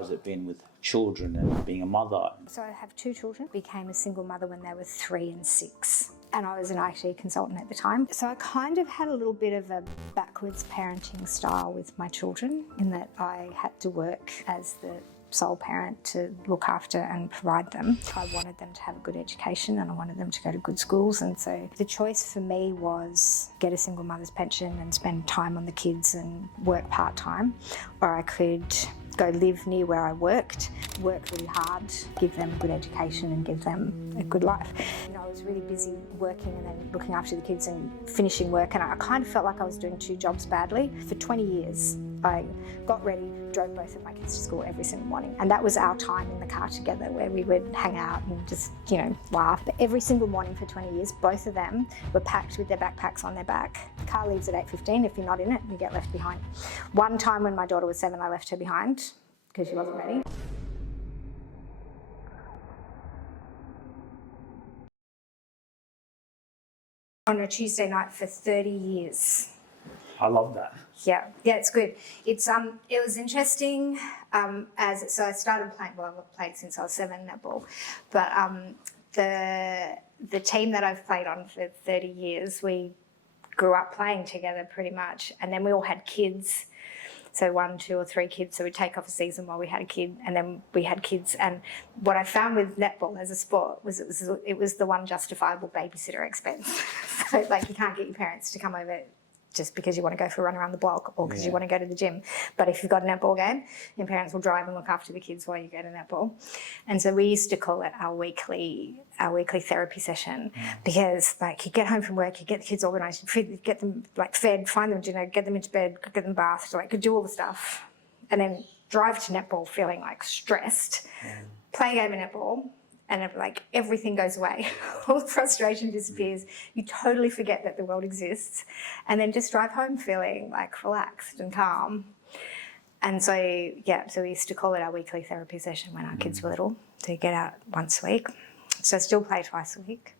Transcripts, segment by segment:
has it been with children and being a mother? So I have 2 children. Became a single mother when they were 3 and 6. And I was an IT consultant at the time. So I kind of had a little bit of a backwards parenting style with my children, in that I had to work as the sole parent to look after and provide them. I wanted them to have a good education and I wanted them to go to good schools, and so the choice for me was get a single mother's pension and spend time on the kids and work part-time, or I could go live near where I worked, work really hard, give them a good education and give them a good life. You know, I was really busy working and then looking after the kids and finishing work, and I kind of felt like I was doing 2 jobs badly. For 20 years, I got ready, drove both of my kids to school every single morning, and that was our time in the car together where we would hang out and just, you know, laugh. But every single morning for 20 years, both of them were packed with their backpacks on their back. The car leaves at 8:15. If you're not in it, you get left behind. One time when my daughter was 7, I left her behind because she wasn't ready. On a Tuesday night for 30 years. I love that. Yeah, it's good. It was interesting. So I started playing. Well, I've played since I was 7 netball, but the team that I've played on for 30 years, we grew up playing together pretty much, and then we all had kids. So 1, 2 or 3 kids. So we'd take off a season while we had a kid, and then we had kids. And what I found with netball as a sport was it was the one justifiable babysitter expense. So like, you can't get your parents to come over just because you want to go for a run around the block or because you want to go to the gym. But if you've got a netball game, your parents will drive and look after the kids while you go to netball. And so we used to call it our weekly therapy session, because like, you get home from work, you get the kids organised, you get them like fed, find them dinner, get them into bed, get them bathed, like do all the stuff, and then drive to netball feeling like stressed, play a game of netball, and like everything goes away. All the frustration disappears. You totally forget that the world exists, and then just drive home feeling like relaxed and calm. And so, so we used to call it our weekly therapy session when our kids were little, to get out once a week. So I still play twice a week.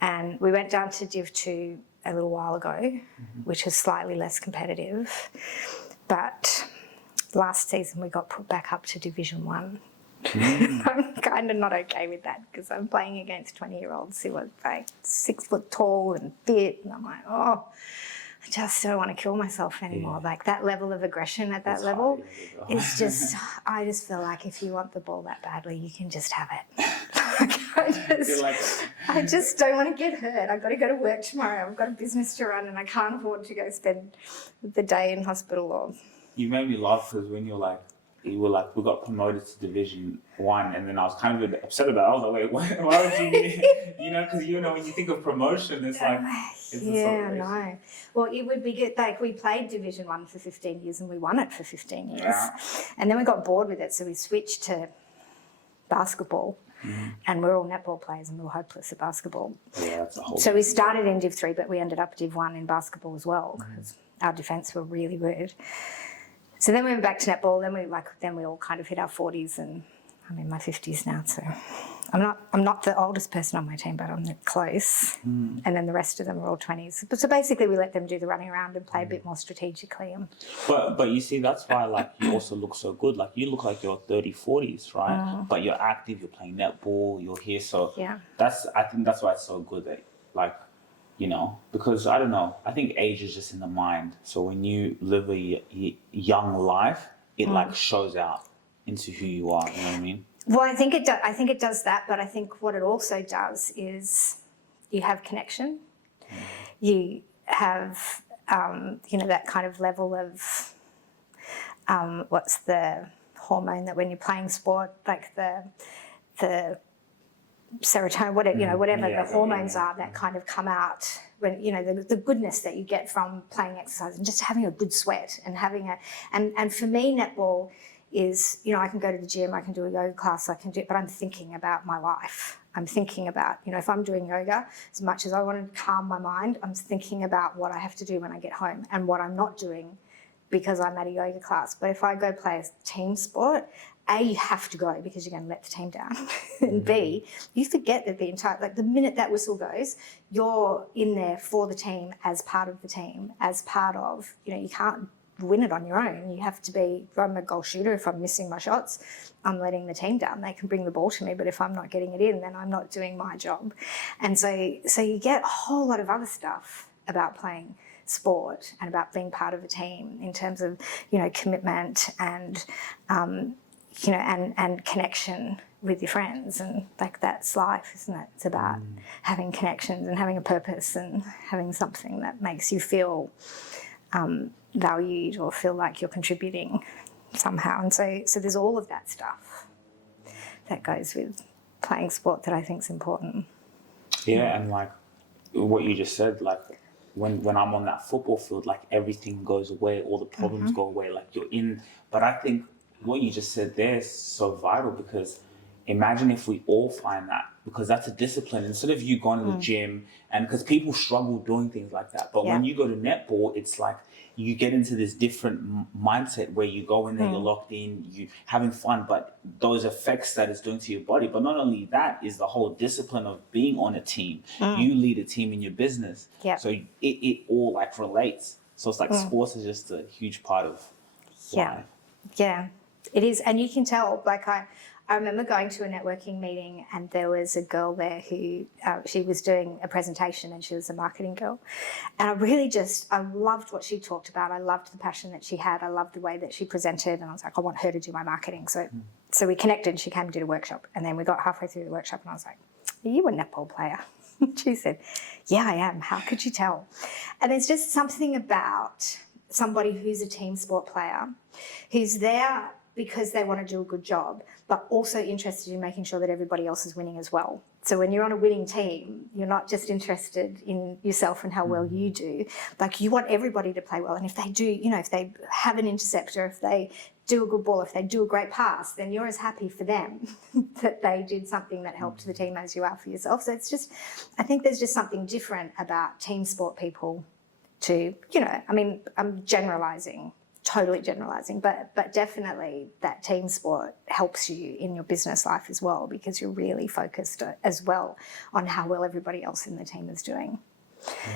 And we went down to Div 2 a little while ago, which was slightly less competitive. But last season we got put back up to Division 1. I'm kind of not okay with that, because I'm playing against 20-year-olds who are like 6 foot tall and fit, and I'm like, I just don't want to kill myself anymore. Like, that level of aggression at that level is just, I just feel like if you want the ball that badly, you can just have it. I just don't want to get hurt. I've got to go to work tomorrow. I've got a business to run, and I can't afford to go spend the day in hospital. Or You made me laugh, because when you were like, we got promoted to Division 1, and then I was kind of a bit upset about it. I was like, wait, why would you, because when you think of promotion, it's like, it's no. Well, it would be good. Like, we played Division 1 for 15 years and we won it for 15 years. Yeah. And then we got bored with it, so we switched to basketball. And we're all netball players and we were hopeless at basketball. Yeah, that's a whole So we started in Div 3, but we ended up Div 1 in basketball as well, because our defence were really good. So then we went back to netball. Then we all kind of hit our 40s, and I'm in my 50s now. So I'm not the oldest person on my team, but I'm close. And then the rest of them are all 20s. So basically, we let them do the running around and play a bit more strategically. But you see, that's why like you also look so good. Like, you look like you're 30, 40s, right? But you're active. You're playing netball. You're here. So I think that's why it's so good that because I don't know, I think age is just in the mind. So when you live a young life, it like shows out into who you are. You know what I mean? Well, I think it does. I think it does that, but I think what it also does is you have connection. You have, that kind of level of what's the hormone that when you're playing sport, like the serotonin, whatever the hormones are that kind of come out when, the goodness that you get from playing exercise and just having a good sweat and having and for me, netball is, I can go to the gym, I can do a yoga class, but I'm thinking about my life. I'm thinking about, if I'm doing yoga, as much as I want to calm my mind, I'm thinking about what I have to do when I get home and what I'm not doing because I'm at a yoga class. But if I go play a team sport, A, you have to go because you're going to let the team down. And B, you forget that the minute that whistle goes, you're in there for the team, as part of the team, as part of, you can't win it on your own. You have to be, if I'm a goal shooter, if I'm missing my shots, I'm letting the team down. They can bring the ball to me, but if I'm not getting it in, then I'm not doing my job. And so you get a whole lot of other stuff about playing sport and about being part of a team in terms of, commitment and, and connection with your friends. And like, that's life, isn't it? It's about having connections and having a purpose and having something that makes you feel valued or feel like you're contributing somehow. And so there's all of that stuff that goes with playing sport that I think is important. Yeah, and like what you just said, like when I'm on that football field, like everything goes away, all the problems go away, like you're in. But I think what you just said there is so vital, because imagine if we all find that, because that's a discipline. Instead of you going to the gym, and because people struggle doing things like that, but when you go to netball, it's like you get into this different mindset where you go in there, you're locked in, you having fun, but those effects that it's doing to your body. But not only that is the whole discipline of being on a team. You lead a team in your business, so it all like relates. So it's like sports is just a huge part of life. Yeah, it is. And you can tell, like I remember going to a networking meeting, and there was a girl there who, she was doing a presentation, and she was a marketing girl. And I loved what she talked about. I loved the passion that she had. I loved the way that she presented. And I was like, I want her to do my marketing. So we connected. She came and did a workshop. And then we got halfway through the workshop, and I was like, are you a netball player? She said, yeah, I am. How could you tell? And there's just something about somebody who's a team sport player, who's there because they want to do a good job, but also interested in making sure that everybody else is winning as well. So when you're on a winning team, you're not just interested in yourself and how well you do. Like, you want everybody to play well. And if they do, if they have an interceptor, if they do a good ball, if they do a great pass, then you're as happy for them that they did something that helped the team as you are for yourself. So it's just, I think there's just something different about team sport people to, I'm generalising, totally generalising, but definitely that team sport helps you in your business life as well, because you're really focused as well on how well everybody else in the team is doing.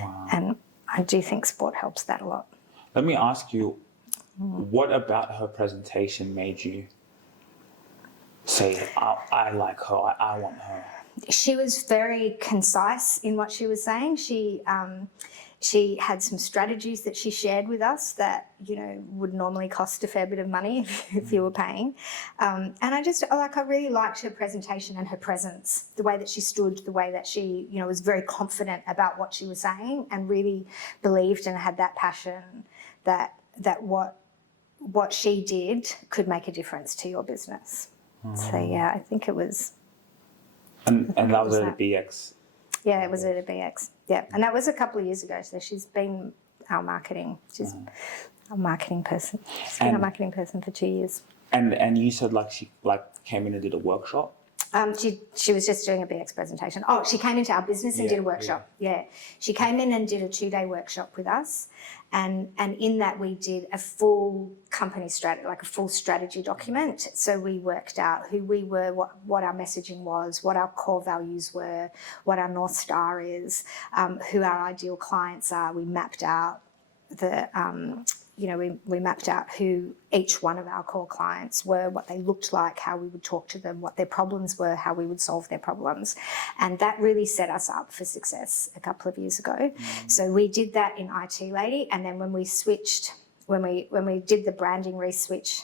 Wow. And I do think sport helps that a lot. Let me ask you, what about her presentation made you say, I like her, I want her? She was very concise in what she was saying. She had some strategies that she shared with us that, would normally cost a fair bit of money if you were paying. And I really liked her presentation and her presence, the way that she stood, the way that she, was very confident about what she was saying and really believed and had that passion that what she did could make a difference to your business. So, yeah, I think it was... And that was at a BX? Yeah, it was at a BX. Yeah, and that was a couple of years ago. So she's been our marketing. She's a marketing person. She's been a marketing person for 2 years. And you said she came in and did a workshop? She was just doing a BX presentation. Oh, she came into our business and did a workshop. Yeah. She came in and did a 2-day workshop with us. And in that we did a full company strategy, like a full strategy document. So we worked out who we were, what our messaging was, what our core values were, what our North Star is, who our ideal clients are. We mapped out we mapped out who each one of our core clients were, what they looked like, how we would talk to them, what their problems were, how we would solve their problems. And that really set us up for success a couple of years ago. So we did that in IT Lady. And then when we switched, when we did the branding re-switch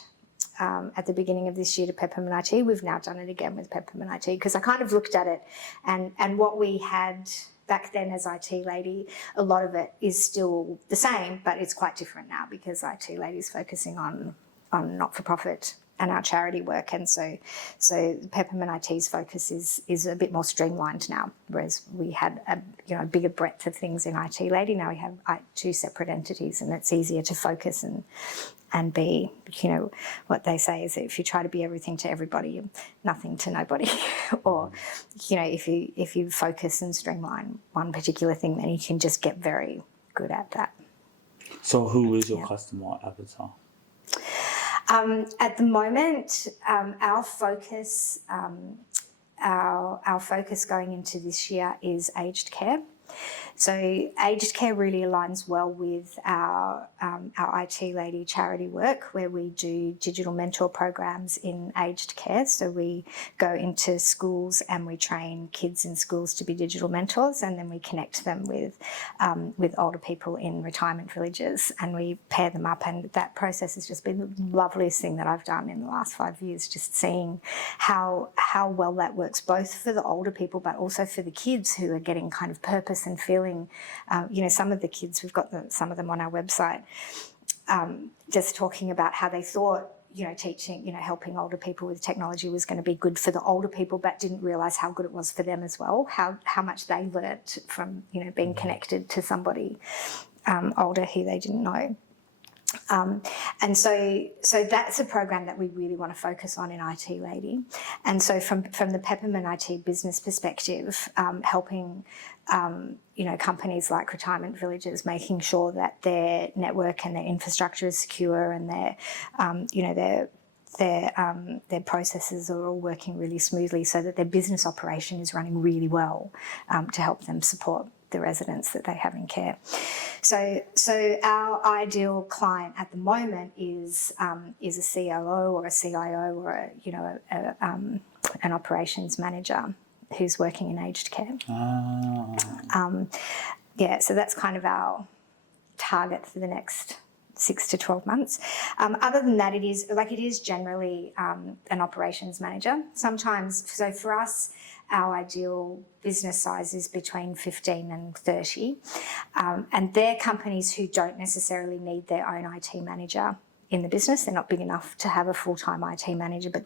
at the beginning of this year to Peppermint IT, we've now done it again with Peppermint IT, because I kind of looked at it and what we had back then as IT Lady, a lot of it is still the same, but it's quite different now because IT Lady is focusing on not-for-profit and our charity work. And so Peppermint IT's focus is a bit more streamlined now, whereas we had a bigger breadth of things in IT Lady. Now we have 2 separate entities, and it's easier to focus and be, what they say is that if you try to be everything to everybody, you're nothing to nobody. Or, if you focus and streamline one particular thing, then you can just get very good at that. So who is your customer avatar? At the moment, our focus going into this year is aged care. So aged care really aligns well with our IT Lady charity work, where we do digital mentor programs in aged care. So we go into schools and we train kids in schools to be digital mentors, and then we connect them with older people in retirement villages, and we pair them up. And that process has just been the loveliest thing that I've done in the last 5 years, just seeing how well that works, both for the older people but also for the kids who are getting kind of purpose and feeling. Some of the kids, we've got some of them on our website, just talking about how they thought, teaching, helping older people with technology was going to be good for the older people, but didn't realise how good it was for them as well, how much they learnt from, being connected to somebody older who they didn't know. And so that's a program that we really want to focus on in IT Lady. And so from the Peppermint IT business perspective, helping companies like retirement villages, making sure that their network and their infrastructure is secure, and their processes are all working really smoothly, so that their business operation is running really well, to help them support the residents that they have in care. So our ideal client at the moment is a COO or a CIO or an operations manager who's working in aged care. So that's kind of our target for the next 6 to 12 months. Other than that, it is generally an operations manager. Sometimes, so for us, our ideal business size is between 15 and 30. And they're companies who don't necessarily need their own IT manager in the business. They're not big enough to have a full-time IT manager, but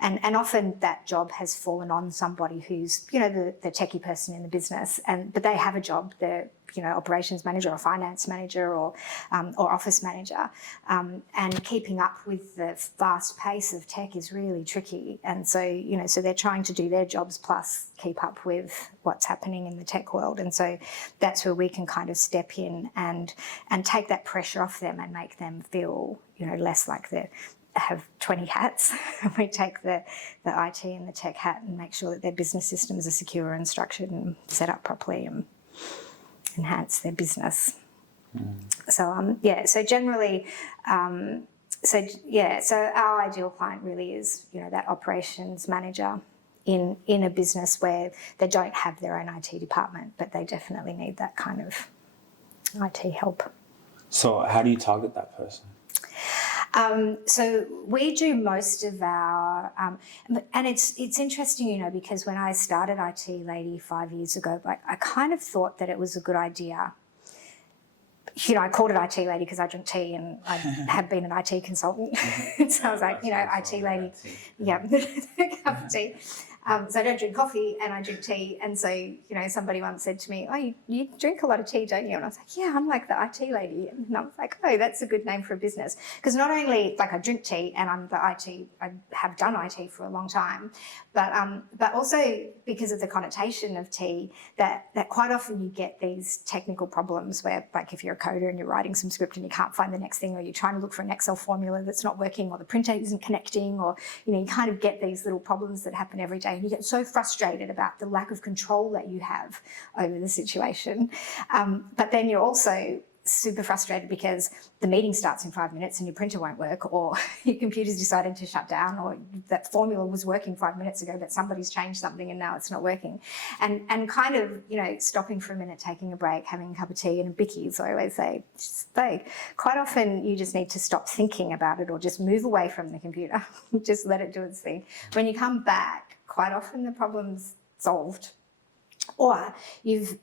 and often that job has fallen on somebody who's, the techie person in the business, but they have a job. They're, operations manager or finance manager or office manager. And keeping up with the fast pace of tech is really tricky. And so, so they're trying to do their jobs plus keep up with what's happening in the tech world. And so that's where we can kind of step in and take that pressure off them and make them feel, less like they have 20 hats. We take the IT and the tech hat and make sure that their business systems are secure and structured and set up properly and enhance their business. So generally, so our ideal client really is, that operations manager in a business where they don't have their own IT department, but they definitely need that kind of IT help. So how do you target that person? So we do most of our, and it's interesting, because when I started IT Lady 5 years ago, I kind of thought that it was a good idea. I called it IT Lady because I drink tea and I have been an IT consultant. So I was like, IT Lady, yeah, cup of tea. So I don't drink coffee and I drink tea. And so, somebody once said to me, oh, you drink a lot of tea, don't you? And I was like, yeah, I'm like the IT lady. And I was like, oh, that's a good name for a business. Because not only I drink tea and I'm the IT, I have done IT for a long time, but also because of the connotation of tea, that quite often you get these technical problems where, if you're a coder and you're writing some script and you can't find the next thing, or you're trying to look for an Excel formula that's not working, or the printer isn't connecting, or, you kind of get these little problems that happen every day. And you get so frustrated about the lack of control that you have over the situation. But then you're also super frustrated because the meeting starts in 5 minutes and your printer won't work, or your computer's decided to shut down, or that formula was working 5 minutes ago, but somebody's changed something and now it's not working. And kind of, stopping for a minute, taking a break, having a cup of tea and a bicky, as I always say, quite often you just need to stop thinking about it or just move away from the computer, just let it do its thing. When you come back, quite often the problem's solved, or you've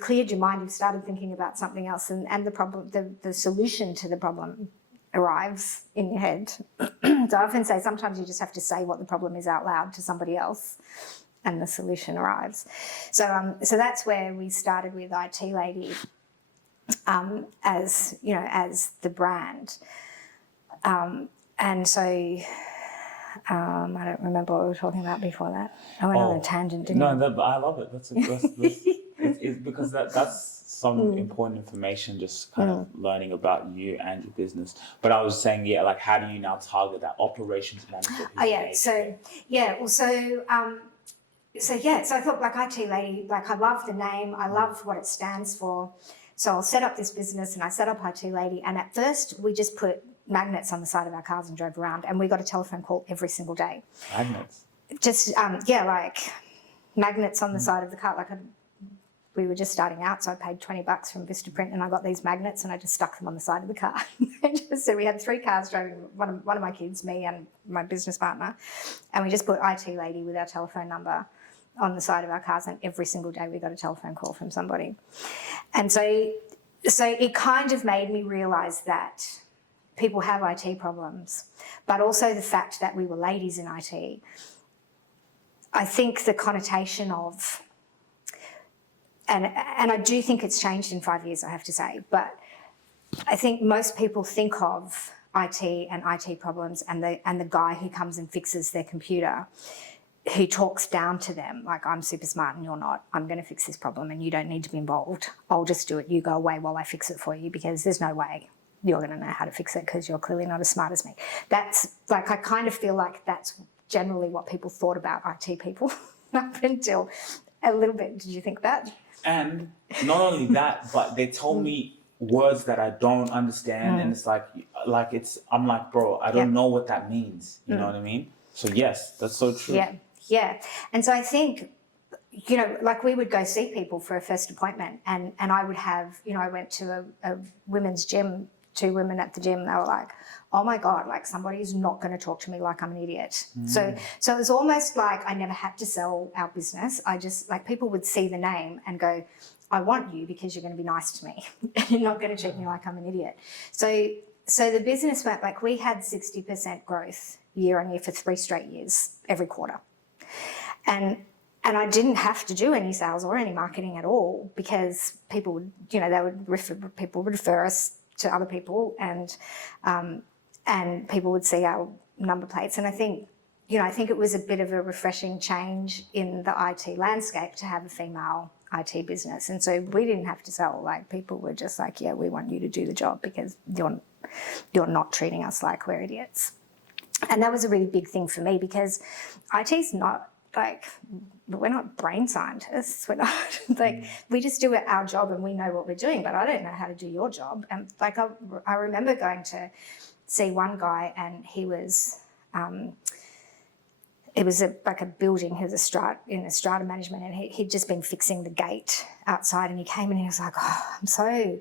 cleared your mind, you've started thinking about something else, and the problem, the solution to the problem arrives in your head. So I often say sometimes you just have to say what the problem is out loud to somebody else, and the solution arrives. So that's where we started with IT Lady, as the brand, and so. I don't remember what we were talking about before that. I went on a tangent, didn't I? No, but I love it. That's it's because that's some important information, just kind of learning about you and your business. But I was saying, how do you now target that operations manager? I thought like IT lady, like I love the name, I love what it stands for. So I'll set up this business, and I set up IT lady. And at first we just put magnets on the side of our cars and drove around, and we got a telephone call every single day. Magnets. Just like magnets on the side of the car. We were just starting out, so I paid $20 from Vistaprint, and I got these magnets, and I just stuck them on the side of the car. So we had 3 cars driving, one of my kids, me, and my business partner, and we just put IT lady with our telephone number on the side of our cars, and every single day we got a telephone call from somebody. And so it kind of made me realise that people have IT problems, but also the fact that we were ladies in IT. I think the connotation of, and I do think it's changed in 5 years, I have to say, but I think most people think of IT and IT problems and the guy who comes and fixes their computer, who talks down to them, like, I'm super smart and you're not, I'm going to fix this problem and you don't need to be involved. I'll just do it. You go away while I fix it for you, because there's no way you're going to know how to fix it because you're clearly not as smart as me. That's like, I kind of feel like that's generally what people thought about IT people up until a little bit. Did you think that? And not only that, but they told me words that I don't understand, and it's I'm like, bro, I don't know what that means. You know what I mean? So yes, that's so true. Yeah. And so I think, like we would go see people for a first appointment, and I would have, I went to a women's gym, 2 women at the gym, they were like, oh my God, like somebody's not going to talk to me like I'm an idiot. So it was almost like I never had to sell our business. I just, like, people would see the name and go, I want you because you're going to be nice to me. You're not going to treat me like I'm an idiot. So the business went, like, we had 60% growth year on year for 3 straight years, every quarter. And I didn't have to do any sales or any marketing at all, because people would, people would refer us to other people, and people would see our number plates. And I think it was a bit of a refreshing change in the IT landscape to have a female IT business. And so we didn't have to sell. Like, people were just like, yeah, we want you to do the job because you're not treating us like we're idiots. And that was a really big thing for me, because IT's not, like, we're not brain scientists. We're not, like, we just do our job and we know what we're doing, but I don't know how to do your job. And like, I remember going to see one guy, and he was, it was a building, he was in a strata management, and he'd just been fixing the gate outside, and he came in and he was like, oh,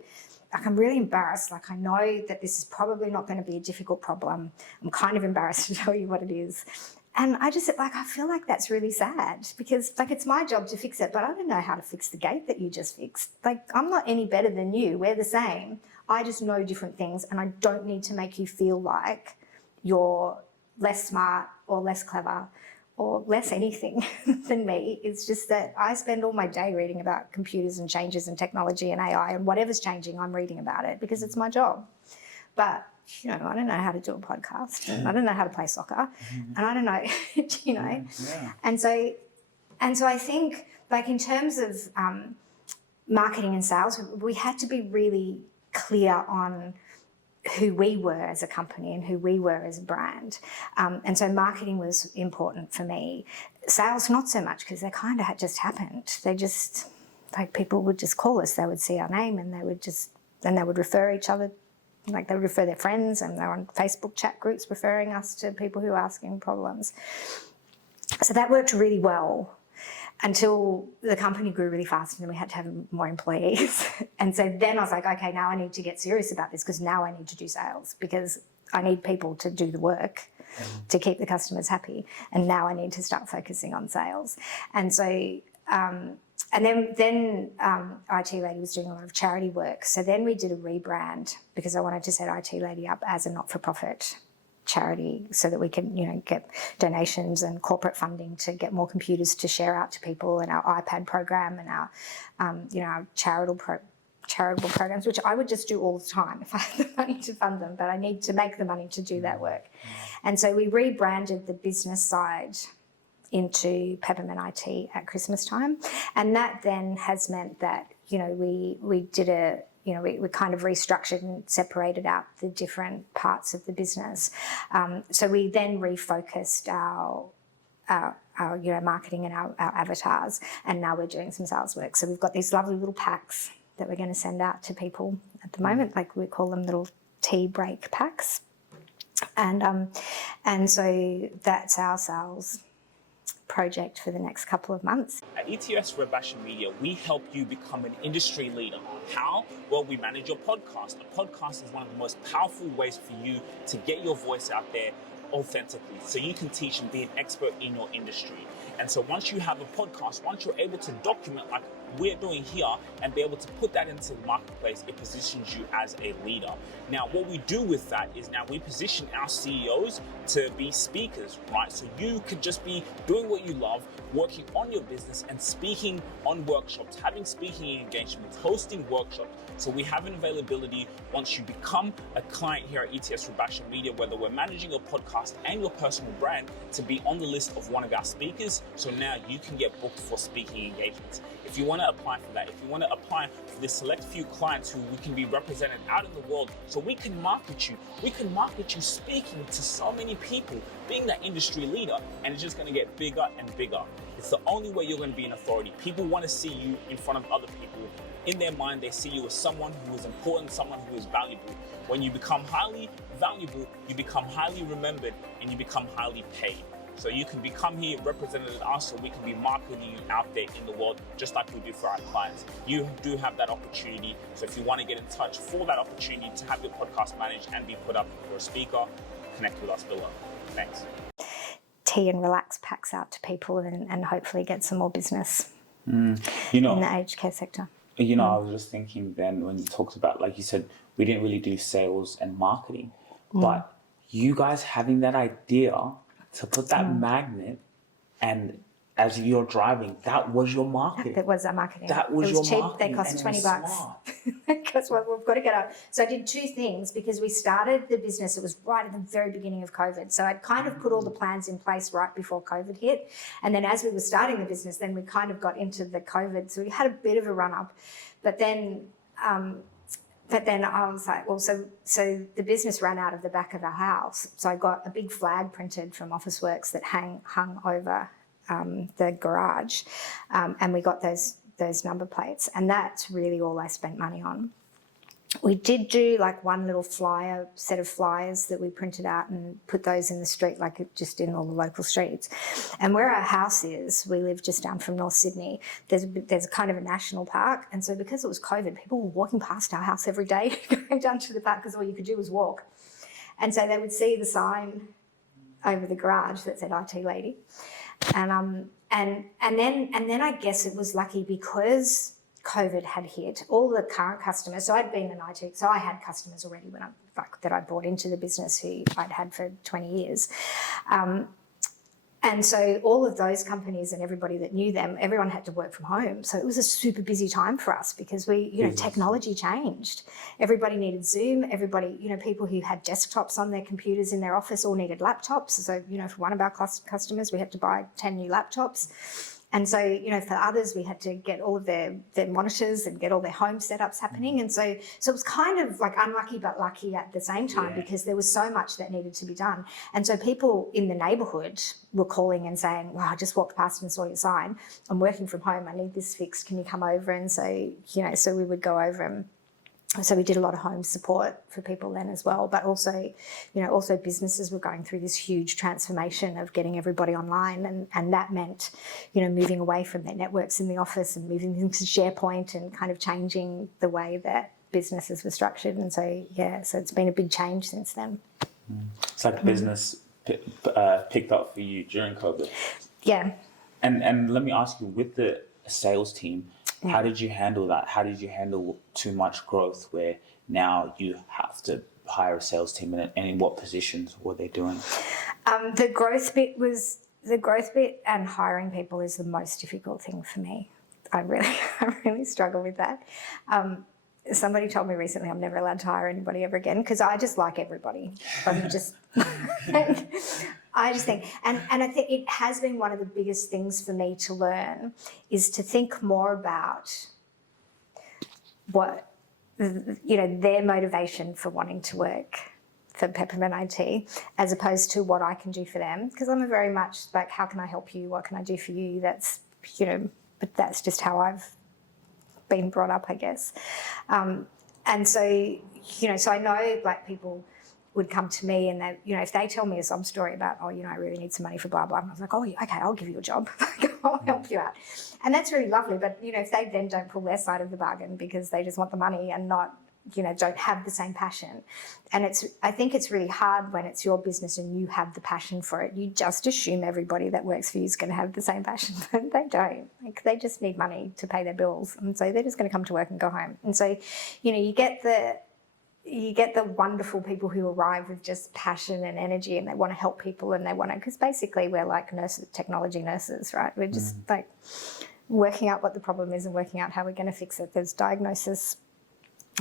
I'm really embarrassed. Like, I know that this is probably not going to be a difficult problem. I'm kind of embarrassed to tell you what it is. And I just, like, I feel like that's really sad, because, like, it's my job to fix it, but I don't know how to fix the gate that you just fixed. Like, I'm not any better than you. We're the same. I just know different things, and I don't need to make you feel like you're less smart or less clever or less anything than me. It's just that I spend all my day reading about computers and changes in technology and AI, and whatever's changing, I'm reading about it because it's my job. But I don't know how to do a podcast, and I don't know how to play soccer, and I don't know, Yeah. And so I think, like, in terms of marketing and sales, we had to be really clear on who we were as a company and who we were as a brand. And so marketing was important for me. Sales, not so much, because they kind of had just happened. They just, like, people would just call us, they would see our name, and they would refer each other. Like, they would refer their friends, and they're on Facebook chat groups referring us to people who are asking problems. So that worked really well until the company grew really fast, and then we had to have more employees. And so then I was like, okay, now I need to get serious about this, because now I need to do sales, because I need people to do the work to keep the customers happy. And now I need to start focusing on sales. And so, and then IT Lady was doing a lot of charity work. So then we did a rebrand, because I wanted to set IT Lady up as a not-for-profit charity, so that we can, get donations and corporate funding to get more computers to share out to people, and our iPad program, and our, our charitable programs, which I would just do all the time if I had the money to fund them, but I need to make the money to do that work. And so we rebranded the business side into Peppermint IT at Christmas time. And that then has meant that, we did we kind of restructured and separated out the different parts of the business. So we then refocused our marketing and our avatars, and now we're doing some sales work. So we've got these lovely little packs that we're going to send out to people at the moment, like we call them little tea break packs, and so that's our sales project for the next couple of months. At ETS Rubasha Media, we help you become an industry leader. How? Well, we manage your podcast. A podcast is one of the most powerful ways for you to get your voice out there authentically, so you can teach and be an expert in your industry. And so once you have a podcast, once you're able to document like we're doing here and be able to put that into the marketplace, it positions you as a leader. Now, what we do with that is now we position our CEOs to be speakers, right? So you could just be doing what you love, working on your business and speaking on workshops, having speaking engagements, hosting workshops. So we have an availability once you become a client here at ETS Rubasha Media, whether we're managing your podcast and your personal brand, to be on the list of one of our speakers. So now you can get booked for speaking engagements. If you want to apply for that, if you want to apply for the select few clients who we can be represented out in the world, so we can market you speaking to so many people, being that industry leader, and it's just going to get bigger and bigger. It's the only way you're going to be an authority. People want to see you in front of other people. In their mind, they see you as someone who is important, someone who is valuable. When you become highly valuable, you become highly remembered, and you become highly paid. So you can become here represented at us, so we can be marketing you out there in the world, just like we do for our clients. You do have that opportunity. So if you want to get in touch for that opportunity to have your podcast managed and be put up for a speaker, connect with us below. Thanks. Tea and relax packs out to people and hopefully get some more business in the aged care sector. I was just thinking then when you talked about, like you said, we didn't really do sales and marketing, but you guys having that idea to put that magnet, and as you're driving, that was your marketing. That was our marketing. That was it your was cheap. marketing. They cost $20. Smart. Because we've got to get up. So I did two things because we started the business. It was right at the very beginning of COVID. So I'd kind of put all the plans in place right before COVID hit. And then as we were starting the business, then we kind of got into the COVID. So we had a bit of a run up, but then I was like, well, so the business ran out of the back of our house. So I got a big flag printed from Officeworks that hung over the garage, and we got those number plates, and that's really all I spent money on. We did do like one little set of flyers that we printed out and put those in the street, like just in all the local streets. And where our house is, we live just down from North Sydney, there's kind of a national park. And so because it was COVID, people were walking past our house every day, going down to the park because all you could do was walk. And so they would see the sign over the garage that said IT lady. And then I guess it was lucky because COVID had hit, all the current customers. So I'd been in IT, so I had customers already that I brought into the business who I'd had for 20 years. And so all of those companies and everybody that knew them, everyone had to work from home. So it was a super busy time for us because technology changed. Everybody needed Zoom. Everybody, people who had desktops on their computers in their office all needed laptops. So, for one of our customers, we had to buy 10 new laptops. And so, for others, we had to get all of their monitors and get all their home setups happening. And so it was kind of like unlucky but lucky at the same time because there was so much that needed to be done. And so people in the neighbourhood were calling and saying, well, I just walked past and saw your sign. I'm working from home. I need this fixed. Can you come over? And so, so we would go over and so we did a lot of home support for people then as well, but also, also businesses were going through this huge transformation of getting everybody online, and that meant, moving away from their networks in the office and moving into SharePoint and kind of changing the way that businesses were structured. And so, so it's been a big change since then. It's like business picked up for you during COVID. Yeah. And let me ask you, with the sales team, how did you handle that? How did you handle too much growth where now you have to hire a sales team, and in what positions were they doing? The growth bit and hiring people is the most difficult thing for me. I really struggle with that. Somebody told me recently I'm never allowed to hire anybody ever again because I just like everybody. I just think, and I think it has been one of the biggest things for me to learn is to think more about what, their motivation for wanting to work for peppermint tea, as opposed to what I can do for them. Because I'm a very much like, how can I help you? What can I do for you? That's, but that's just how I've been brought up, I guess. And so, so I know like people would come to me and they, if they tell me a sob story about, oh, I really need some money for blah, blah, and I was like, oh, okay, I'll give you a job. I'll help you out. And that's really lovely. But, if they then don't pull their side of the bargain because they just want the money and not, don't have the same passion. And I think it's really hard when it's your business and you have the passion for it. You just assume everybody that works for you is going to have the same passion, but they don't. Like, they just need money to pay their bills. And so they're just going to come to work and go home. And so, you get the wonderful people who arrive with just passion and energy, and they want to help people, and they want to, because basically we're like nurses, technology nurses, right? We're just like working out what the problem is and working out how we're going to fix it. There's diagnosis.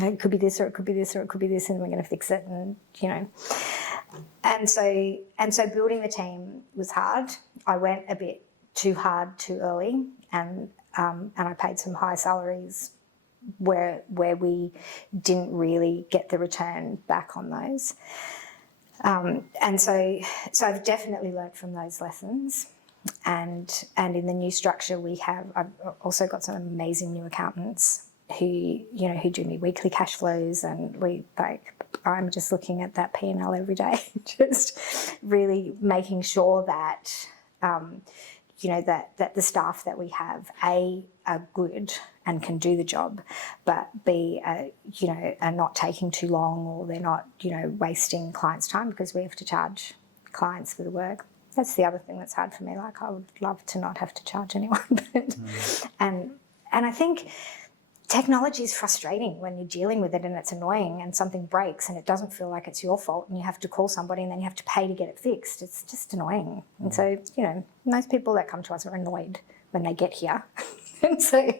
It could be this, or it could be this, or it could be this, and we're going to fix it. And and so building the team was hard. I went a bit too hard too early, and I paid some high salaries where we didn't really get the return back on those. And so I've definitely learnt from those lessons. And in the new structure I've also got some amazing new accountants who do me weekly cash flows, and I'm just looking at that P&L every day, just really making sure that that the staff that we have, A, are good and can do the job, but B, are not taking too long, or they're not, wasting clients' time, because we have to charge clients for the work. That's the other thing that's hard for me. Like, I would love to not have to charge anyone. But, and I think technology is frustrating when you're dealing with it and it's annoying and something breaks and it doesn't feel like it's your fault and you have to call somebody and then you have to pay to get it fixed. It's just annoying. And so, most people that come to us are annoyed when they get here. and so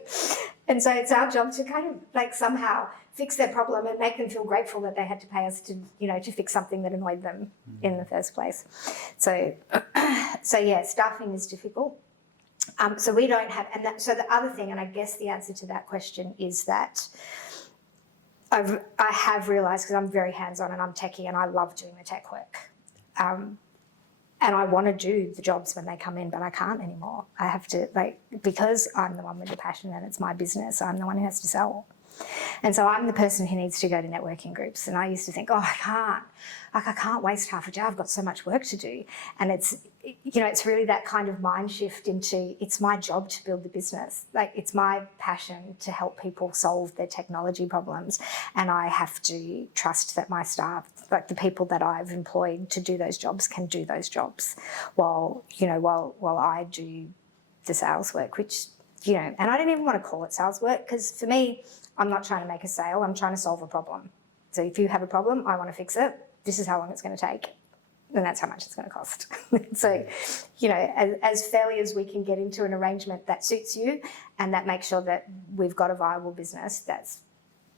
it's our job to kind of like somehow fix their problem and make them feel grateful that they had to pay us to, to fix something that annoyed them in the first place. So yeah, staffing is difficult. So we don't have, so the other thing, and I guess the answer to that question is that I have realised, because I'm very hands-on and I'm techie and I love doing the tech work, and I want to do the jobs when they come in, but I can't anymore. I have to, because I'm the one with the passion and it's my business, I'm the one who has to sell. And so I'm the person who needs to go to networking groups. And I used to think, oh, I can't waste half a day. I've got so much work to do. And it's really that kind of mind shift into, it's my job to build the business. Like, it's my passion to help people solve their technology problems. And I have to trust that my staff, like the people that I've employed to do those jobs, can do those jobs while I do the sales work, which, and I don't even want to call it sales work, because for me, I'm not trying to make a sale, I'm trying to solve a problem. So if you have a problem, I want to fix it. This is how long it's going to take, and that's how much it's going to cost. So, as fairly as we can get into an arrangement that suits you and that makes sure that we've got a viable business,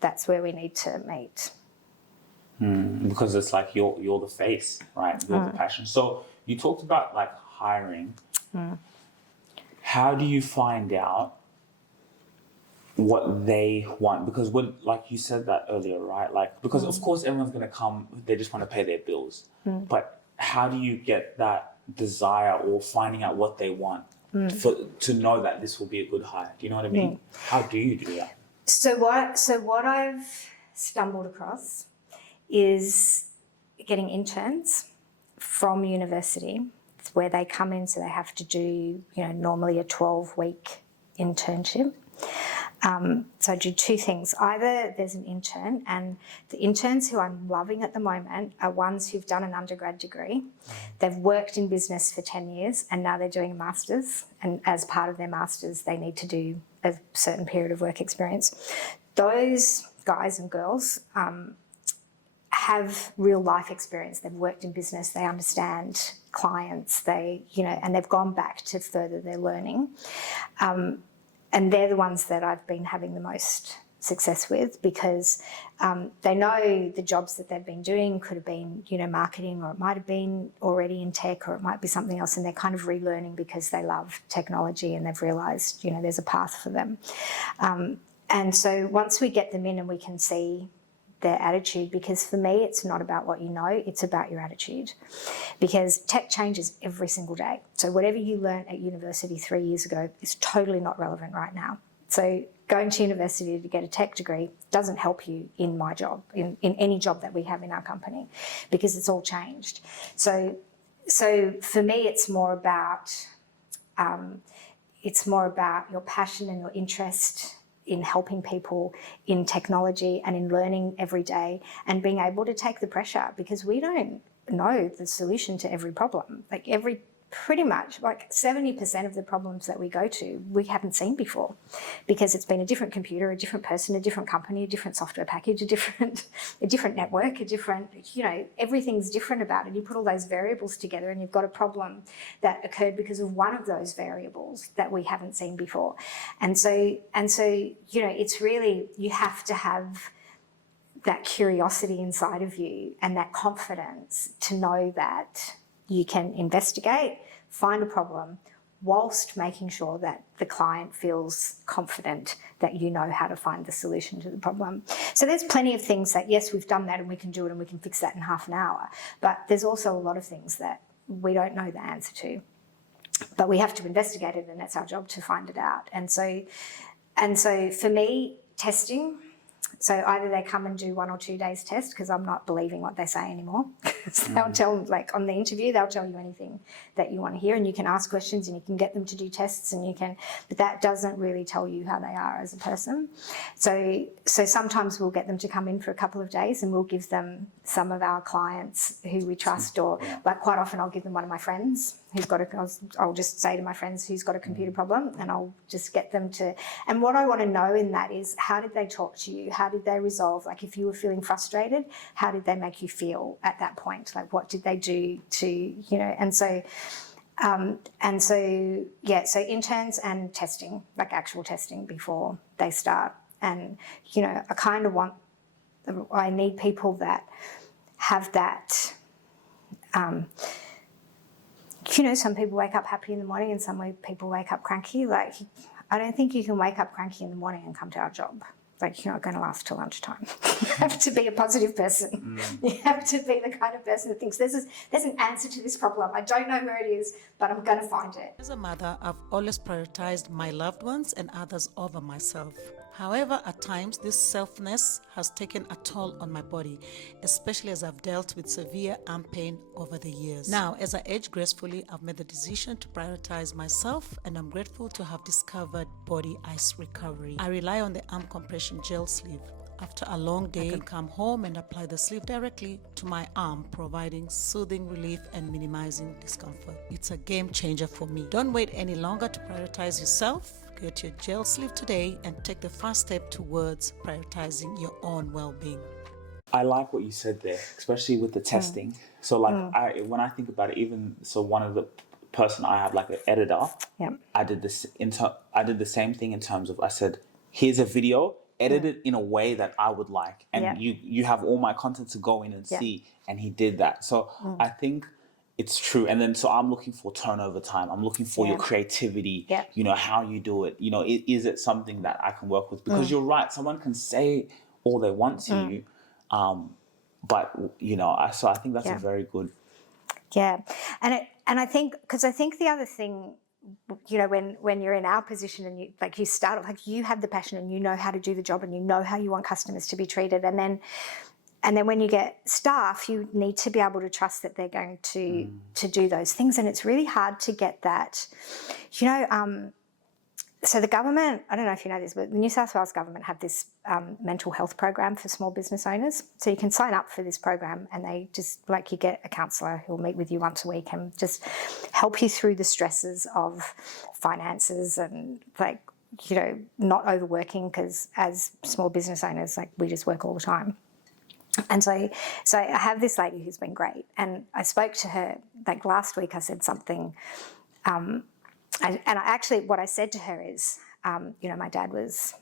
that's where we need to meet. Because it's like you're the face, right? You're the passion. So you talked about like hiring. How do you find out what they want? Because when, like you said that earlier, right? Like, because of course everyone's going to come, they just want to pay their bills. But how do you get that desire, or finding out what they want to know that this will be a good hire? Do you know what I mean? How do you do that? So what I've stumbled across is getting interns from university, where they come in, so they have to do, normally a 12-week internship. So I do two things. Either there's an intern, and the interns who I'm loving at the moment are ones who've done an undergrad degree. They've worked in business for 10 years and now they're doing a master's, and as part of their master's they need to do a certain period of work experience. Those guys and girls have real life experience. They've worked in business, they understand clients, and they've gone back to further their learning. And they're the ones that I've been having the most success with, because they know the jobs that they've been doing could have been, marketing, or it might have been already in tech, or it might be something else, and they're kind of relearning because they love technology and they've realised, there's a path for them. And so once we get them in and we can see their attitude, because for me, it's not about what you know, it's about your attitude. Because tech changes every single day. So whatever you learned at university 3 years ago is totally not relevant right now. So going to university to get a tech degree doesn't help you in my job, in any job that we have in our company, because it's all changed. So for me, it's more about your passion and your interest in helping people in technology and in learning every day and being able to take the pressure, because we don't know the solution to every problem. Pretty much 70% of the problems that we go to, we haven't seen before, because it's been a different computer, a different person, a different company, a different software package, a different network, everything's different about it. You put all those variables together and you've got a problem that occurred because of one of those variables that we haven't seen before. And so, it's really, you have to have that curiosity inside of you and that confidence to know that you can investigate, find a problem, whilst making sure that the client feels confident that you know how to find the solution to the problem. So there's plenty of things that, yes, we've done that and we can do it and we can fix that in half an hour. But there's also a lot of things that we don't know the answer to. But we have to investigate it, and that's our job to find it out. And so for me, testing, so either they come and do 1 or 2 days test, because I'm not believing what they say anymore. They'll tell, on the interview, they'll tell you anything that you want to hear, and you can ask questions and you can get them to do tests, and but that doesn't really tell you how they are as a person. So sometimes we'll get them to come in for a couple of days and we'll give them some of our clients who we trust, or quite often I'll give them one of my friends I'll just say to my friends who's got a computer problem, and I'll just get them to, and what I want to know in that is, how did they talk to you? How did they resolve? If you were feeling frustrated, how did they make you feel at that point? What did they do to, so interns and testing, actual testing before they start. And, I need people that have that, some people wake up happy in the morning and some people wake up cranky. I don't think you can wake up cranky in the morning and come to our job. You're not going to last till lunchtime. You have to be a positive person. You have to be the kind of person that thinks there's an answer to this problem. I don't know where it is, but I'm going to find it. As a mother, I've always prioritized my loved ones and others over myself. However, at times, this selfness has taken a toll on my body, especially as I've dealt with severe arm pain over the years. Now, as I age gracefully, I've made the decision to prioritize myself, and I'm grateful to have discovered Body Ice Recovery. I rely on the arm compression gel sleeve. After a long day, I can come home and apply the sleeve directly to my arm, providing soothing relief and minimizing discomfort. It's a game changer for me. Don't wait any longer to prioritize yourself. Get your gel sleeve today and take the first step towards prioritizing your own well-being. I like what you said there, especially with the testing. So when I think about it, one of the person I have, an editor, I did the same thing in terms of, I said, here's a video, edit it in a way that I would like, and you have all my content to go in and see, and he did that. So I think it's true. And then, so I'm looking for turnover time. I'm looking for your creativity, how you do it. Is it something that I can work with? Because you're right, someone can say all they want to you, but, so I think that's a very good. Yeah. And I think the other thing, when you're in our position and you start, you have the passion and you know how to do the job and you know how you want customers to be treated. And then when you get staff, you need to be able to trust that they're going to do those things. And it's really hard to get that, so the government, I don't know if you know this, but the New South Wales government have this mental health program for small business owners. So you can sign up for this program, and they just, you get a counsellor who'll meet with you once a week and just help you through the stresses of finances and not overworking, because as small business owners, we just work all the time. And so I have this lady who's been great, and I spoke to her last week. I said something, what I said to her is, my dad was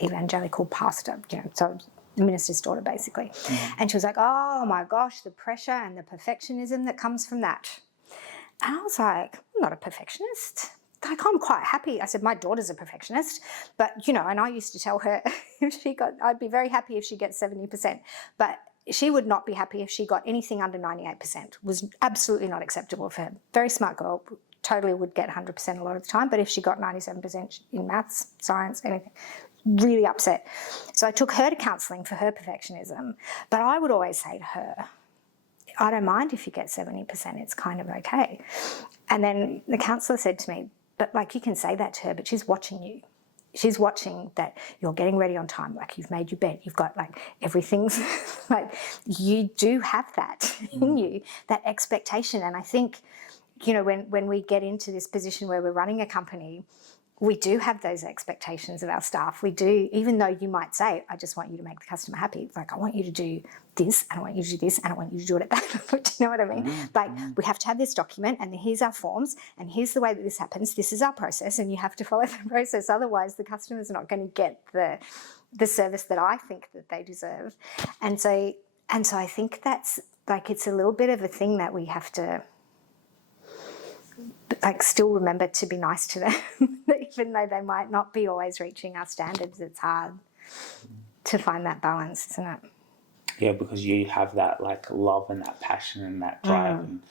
evangelical pastor, so the minister's daughter basically, and she was like, oh my gosh, the pressure and the perfectionism that comes from that. And I was like, I'm not a perfectionist. like, I'm quite happy. I said, my daughter's a perfectionist, but, and I used to tell her I'd be very happy if she gets 70%, but she would not be happy if she got anything under 98%. Was absolutely not acceptable for her. Very smart girl, totally would get 100% a lot of the time, but if she got 97% in maths, science, anything, really upset. So I took her to counselling for her perfectionism, but I would always say to her, I don't mind if you get 70%, it's kind of okay. And then the counsellor said to me, but like, you can say that to her, but she's watching you. She's watching that you're getting ready on time, like you've made your bed, you've got like everything's like, you do have that in you, that expectation. And I think, when we get into this position where we're running a company, we do have those expectations of our staff. We do, even though you might say, I just want you to make the customer happy. Like, I want you to do this, and I want you to do this, and I want you to do it at that. Do you know what I mean? Like, we have to have this document, and here's our forms, and here's the way that this happens. This is our process, and you have to follow the process. Otherwise, the customer's not going to get the service that I think that they deserve. And so I think that's, like, it's a little bit of a thing that we have to, like, still remember to be nice to them, even though they might not be always reaching our standards. It's hard to find that balance, isn't it? Yeah, because you have that like love and that passion and that drive, and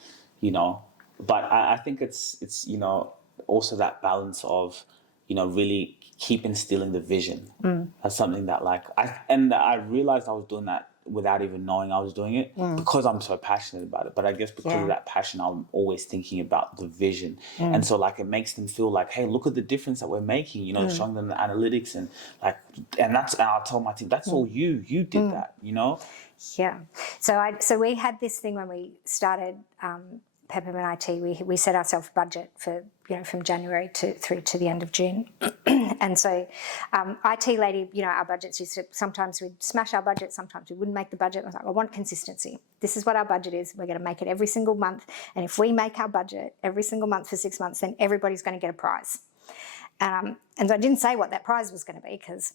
But I think it's also that balance of really keep instilling the vision. That's something that I realized I was doing that without even knowing I was doing it because I'm so passionate about it. But I guess because of that passion, I'm always thinking about the vision. And so like it makes them feel like, hey, look at the difference that we're making, showing them the analytics and and I'll tell my team, that's all you did that, Yeah. So we had this thing when we started Peppermint IT. We set ourselves a budget for, from January through to the end of June. And so IT lady, our budgets used to, sometimes we'd smash our budget, sometimes we wouldn't make the budget. I was like, I want consistency. This is what our budget is. We're going to make it every single month. And if we make our budget every single month for 6 months, then everybody's going to get a prize. And so I didn't say what that prize was going to be because,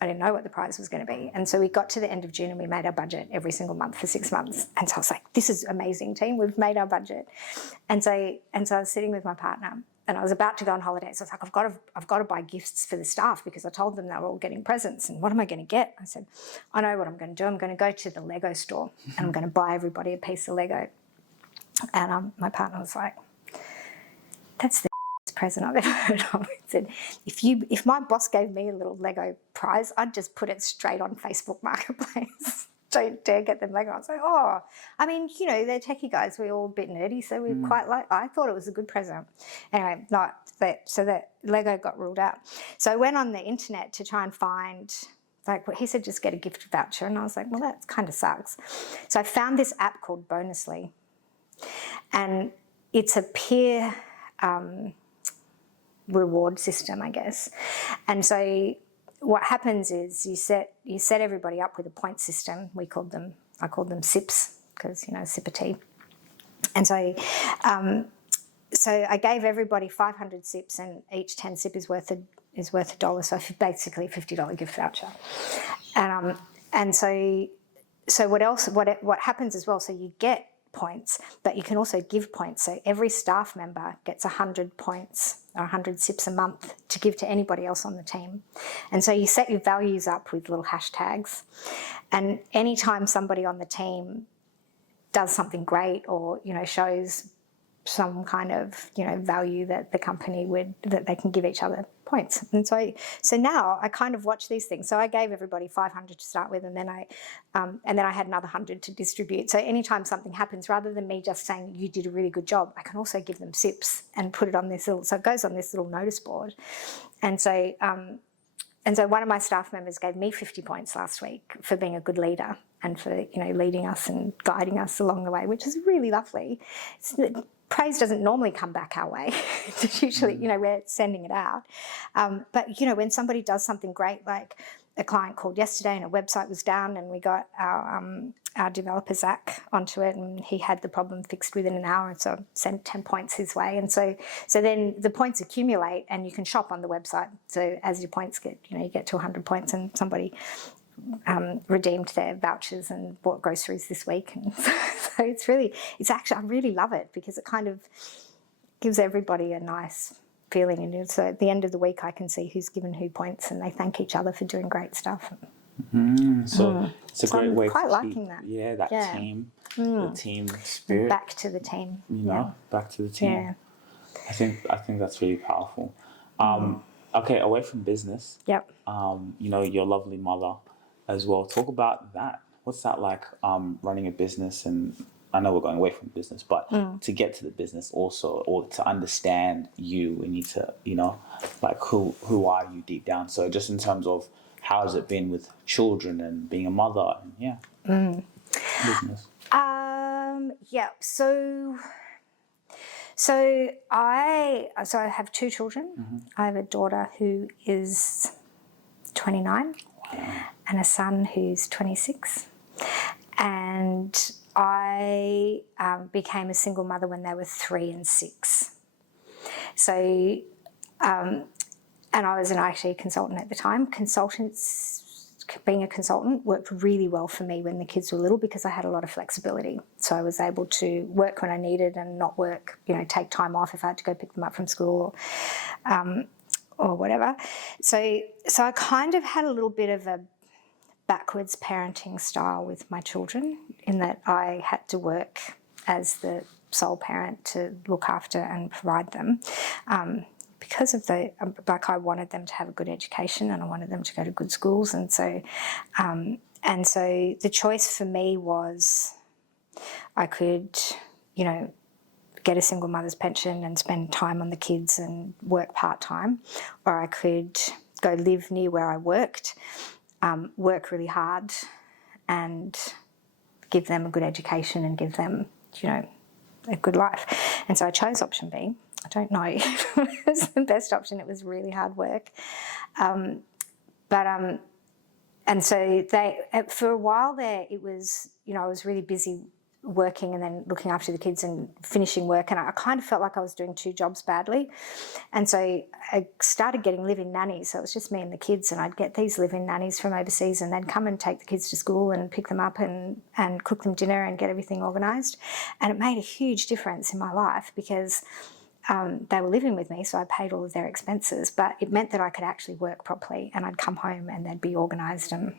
I didn't know what the prize was going to be. And so we got to the end of June and we made our budget every single month for 6 months. And so I was like, this is amazing, team. We've made our budget. And so I was sitting with my partner and I was about to go on holiday. So I was like, I've got to buy gifts for the staff because I told them they were all getting presents. And what am I going to get? I said, I know what I'm going to do. I'm going to go to the Lego store and I'm going to buy everybody a piece of Lego. And my partner was like, that's the present I've ever heard of. It said, if my boss gave me a little Lego prize, I'd just put it straight on Facebook Marketplace. Don't dare get them Lego. I was like, I mean, they're techie guys. We're all a bit nerdy, so we quite like. I thought it was a good present. Anyway, so that Lego got ruled out. So I went on the internet to try and find. He said, just get a gift voucher, and I was like, well, that kind of sucks. So I found this app called Bonusly, and it's a peer reward system, I guess. And so what happens is you set everybody up with a point system. I called them SIPs because, sip of tea. And so I gave everybody 500 SIPs and each 10 SIP is worth $1. So basically $50 gift voucher. And so what happens as well, so you get points, but you can also give points. So every staff member gets 100 points or 100 SIPs a month to give to anybody else on the team. And so you set your values up with little hashtags. And anytime somebody on the team does something great or, shows some kind of, value that the company that they can give each other points. And so now I kind of watch these things. So I gave everybody 500 to start with, and then I had another 100 to distribute. So anytime something happens, rather than me just saying you did a really good job, I can also give them SIPs and put it on this little. So it goes on this little notice board, and so one of my staff members gave me 50 points last week for being a good leader and for leading us and guiding us along the way, which is really lovely. Praise doesn't normally come back our way. Usually, we're sending it out. But, when somebody does something great, like a client called yesterday and a website was down and we got our developer, Zach, onto it and he had the problem fixed within an hour, and so I sent 10 points his way. And so then the points accumulate and you can shop on the website. So as your points get, you get to 100 points and somebody redeemed their vouchers and bought groceries this week. And so I really love it because it kind of gives everybody a nice feeling. And so at the end of the week, I can see who's given who points, and they thank each other for doing great stuff. So it's a great I'm way quite to liking keep, that. yeah, that Yeah. team, the team spirit. Back to the team. You know, back to the team. Yeah. I think that's really powerful. Okay, away from business. Yep. You know, your lovely mother as well. Talk about that. What's that like? Running a business, and I know we're going away from business, but to get to the business also, or to understand you, we need to, you know, like who are you deep down? So just in terms of how has it been with children and being a mother, and business. Yeah. So I have two children. I have a daughter who is 29 and a son who's 26. And I became a single mother when they were 3 and 6. So, and I was an IT consultant at the time. Being a consultant worked really well for me when the kids were little because I had a lot of flexibility. So I was able to work when I needed and not work, you know, take time off if I had to go pick them up from school or whatever. So I kind of had a little bit of a backwards parenting style with my children in that I had to work as the sole parent to look after and provide them. Because of I wanted them to have a good education and I wanted them to go to good schools. And so the choice for me was I could, you know, get a single mother's pension and spend time on the kids and work part-time, or I could go live near where I worked, work really hard and give them a good education and give them, you know, a good life. And so I chose option B. I don't know if it was the best option. It was really hard work. And so for a while there, it was, you know, I was really busy working and then looking after the kids and finishing work. And I kind of felt like I was doing 2 jobs badly. And so I started getting live-in nannies. So it was just me and the kids, and I'd get these live-in nannies from overseas and they'd come and take the kids to school and pick them up and cook them dinner and get everything organised. And it made a huge difference in my life because they were living with me, so I paid all of their expenses, but it meant that I could actually work properly and I'd come home and they'd be organised and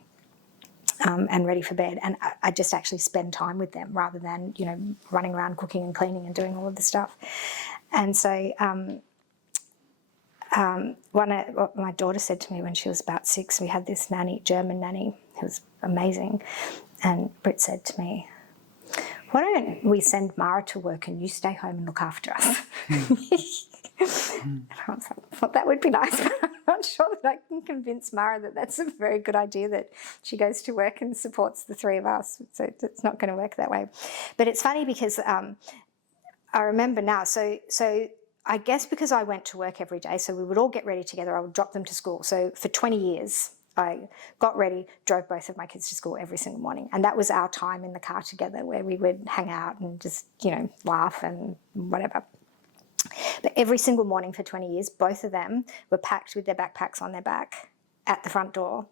ready for bed, and I just actually spend time with them rather than, you know, running around cooking and cleaning and doing all of the stuff. And so what my daughter said to me when she was about 6, we had this nanny, German nanny, who was amazing, and Britt said to me, "Why don't we send Mara to work and you stay home and look after us?" And I was like, well, that would be nice, but I'm not sure that I can convince Mara that that's a very good idea, that she goes to work and supports the 3 of us. So it's not going to work that way. But it's funny because I remember now, so I guess because I went to work every day, so we would all get ready together, I would drop them to school. So for 20 years, I got ready, drove both of my kids to school every single morning. And that was our time in the car together where we would hang out and just, you know, laugh and whatever. But every single morning for 20 years, both of them were packed with their backpacks on their back at the front door,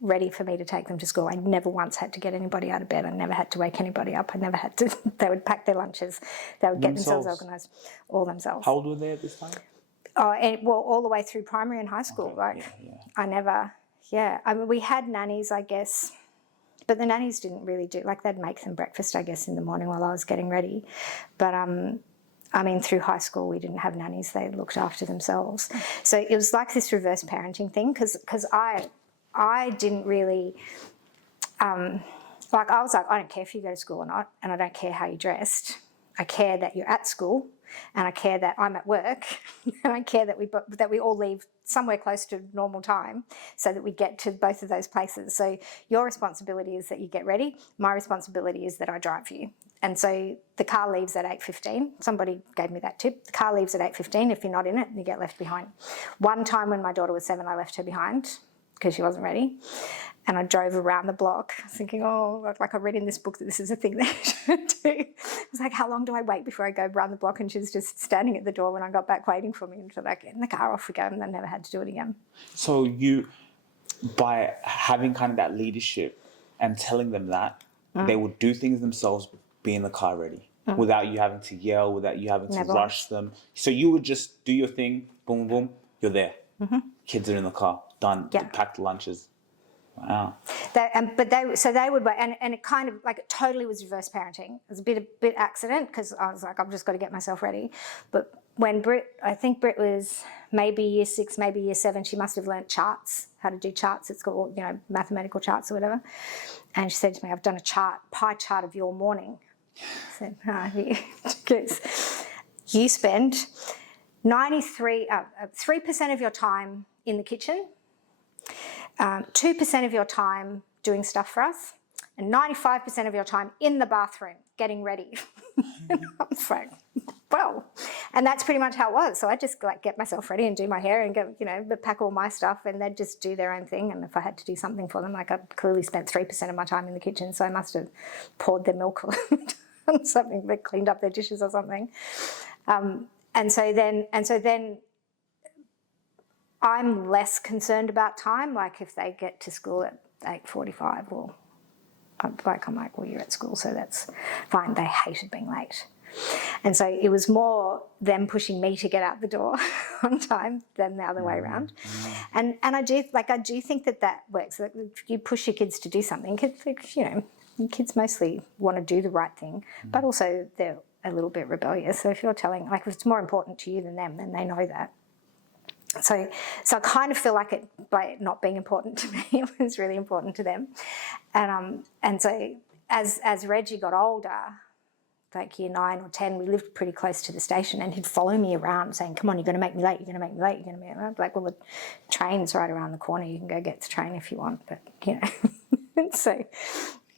ready for me to take them to school. I never once had to get anybody out of bed. I never had to wake anybody up. I never had to, they would pack their lunches. They would get themselves organised, all themselves. How old were they at this time? Well, all the way through primary and high school. Okay. I never, I mean, we had nannies, I guess, but the nannies didn't really do, like they'd make them breakfast, I guess, in the morning while I was getting ready. But I mean, through high school, we didn't have nannies. They looked after themselves. So it was like this reverse parenting thing because I didn't really, like I was like, I don't care if you go to school or not, and I don't care how you're dressed. I care that you're at school, and I care that I'm at work, and I care that we all leave somewhere close to normal time so that we get to both of those places. So your responsibility is that you get ready. My responsibility is that I drive you. And so the car leaves at 8:15. Somebody gave me that tip. The car leaves at 8:15. If you're not in it, you get left behind. One time when my daughter was 7, I left her behind because she wasn't ready. And I drove around the block thinking, oh, like I read in this book that this is a thing that I should do. I was like, how long do I wait before I go around the block? And she was just standing at the door when I got back waiting for me. And so like, get in the car, off we go. And I never had to do it again. So you, by having kind of that leadership and telling them that, they would do things themselves, be in the car ready. without you having to yell, without you having to Never. rush them. So you would just do your thing, boom, boom, you're there. Kids are in the car, done, Yeah. packed lunches. Wow. So they would wait, and it kind of like it totally was reverse parenting. It was a bit accident because I was like, I've just got to get myself ready. But when I think Brit was maybe year 6, maybe year 7, she must have learnt charts, how to do charts. It's called, mathematical charts or whatever. And she said to me, I've done a pie chart of your morning. I said, because you spend 3% of your time in the kitchen, 2% of your time doing stuff for us, and 95% of your time in the bathroom getting ready. I was like, well, and that's pretty much how it was. So I just like get myself ready and do my hair and go, pack all my stuff, and they'd just do their own thing. And if I had to do something for them, like I clearly spent 3% of my time in the kitchen, so I must have poured their milk or done something, but cleaned up their dishes or something. And so then I'm less concerned about time. Like if they get to school at 8:45, or I'm like, well, you're at school, so that's fine. They hated being late. And so it was more them pushing me to get out the door on time than the other way around. And I do think that works. Like if you push your kids to do something, kids mostly want to do the right thing, but also they're a little bit rebellious. So if you're telling, like if it's more important to you than them, then they know that. So I kind of feel like it, by it not being important to me, it was really important to them. And so as Reggie got older, like year 9 or 10, we lived pretty close to the station, and he'd follow me around saying, come on, you're going to make me late, you're going to make me late, you're going to make me late. Like, well, the train's right around the corner, you can go get the train if you want, but, So,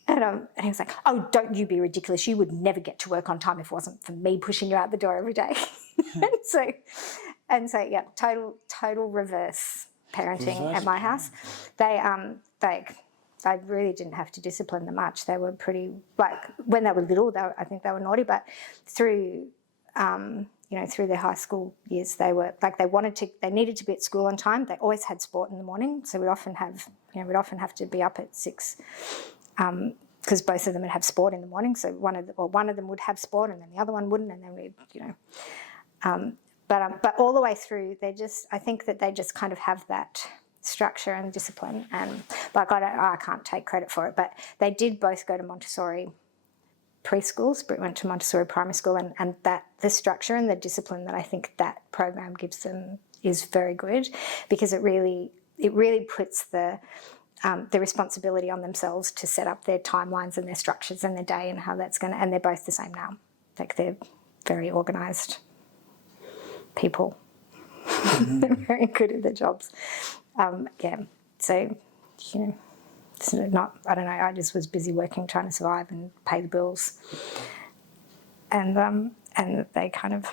and he was like, oh, don't you be ridiculous, you would never get to work on time if it wasn't for me pushing you out the door every day. and so yeah, total reverse parenting at my house. I really didn't have to discipline them much. They were pretty, like when they were little, I think they were naughty, but through their high school years, they were like, they needed to be at school on time. They always had sport in the morning. So we'd often have to be up at 6, because both of them would have sport in the morning. So one of them would have sport and then the other one wouldn't. And then but all the way through, I think that they just kind of have that structure and discipline, and like I can't take credit for it, but they did both go to Montessori preschools. Britt went to Montessori primary school, and that the structure and the discipline that I think that program gives them is very good, because it really puts the responsibility on themselves to set up their timelines and their structures and their day and how that's going to, and they're both the same now. Like they're very organised people. They're very good at their jobs. So, it's not, I don't know, I just was busy working, trying to survive and pay the bills. And they kind of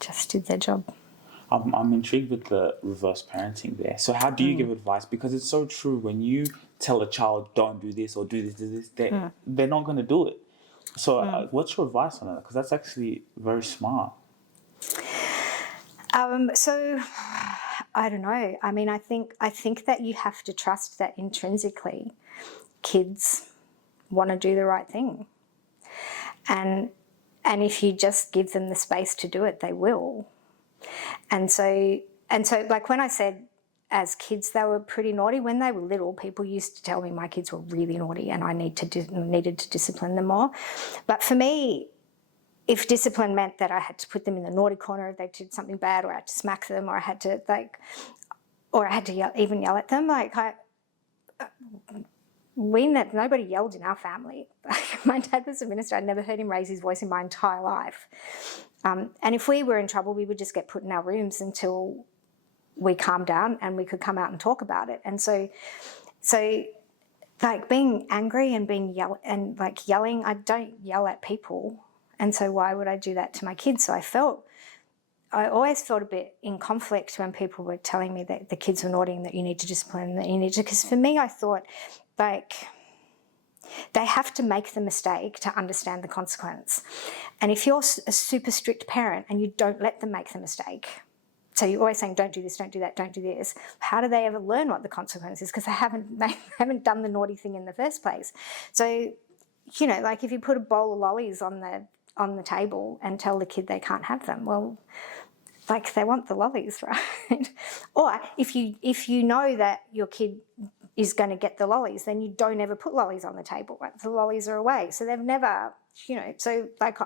just did their job. I'm intrigued with the reverse parenting there. So how do you give advice? Because it's so true. When you tell a child, don't do this or do this, they're not going to do it. So what's your advice on that? Because that's actually very smart. So I don't know. I mean, I think that you have to trust that intrinsically kids want to do the right thing. And if you just give them the space to do it, they will. And so like when I said as kids they were pretty naughty, when they were little, people used to tell me my kids were really naughty and I needed to discipline them more. But for me, if discipline meant that I had to put them in the naughty corner if they did something bad, or I had to smack them, or I had to even yell at them, nobody yelled in our family. My dad was a minister. I'd never heard him raise his voice in my entire life. And if we were in trouble, we would just get put in our rooms until we calmed down and we could come out and talk about it. And so like being angry and yelling, I don't yell at people. And so why would I do that to my kids? So I always felt a bit in conflict when people were telling me that the kids were naughty and that you need to discipline, because for me, I thought like they have to make the mistake to understand the consequence. And if you're a super strict parent and you don't let them make the mistake, so you're always saying, don't do this, don't do that, don't do this, how do they ever learn what the consequence is? Because they haven't done the naughty thing in the first place. So, like if you put a bowl of lollies on the on the table and tell the kid they can't have them. Well, like, they want the lollies, right? Or if you know that your kid is going to get the lollies, then you don't ever put lollies on the table. Right? The lollies are away. So they've never, so like,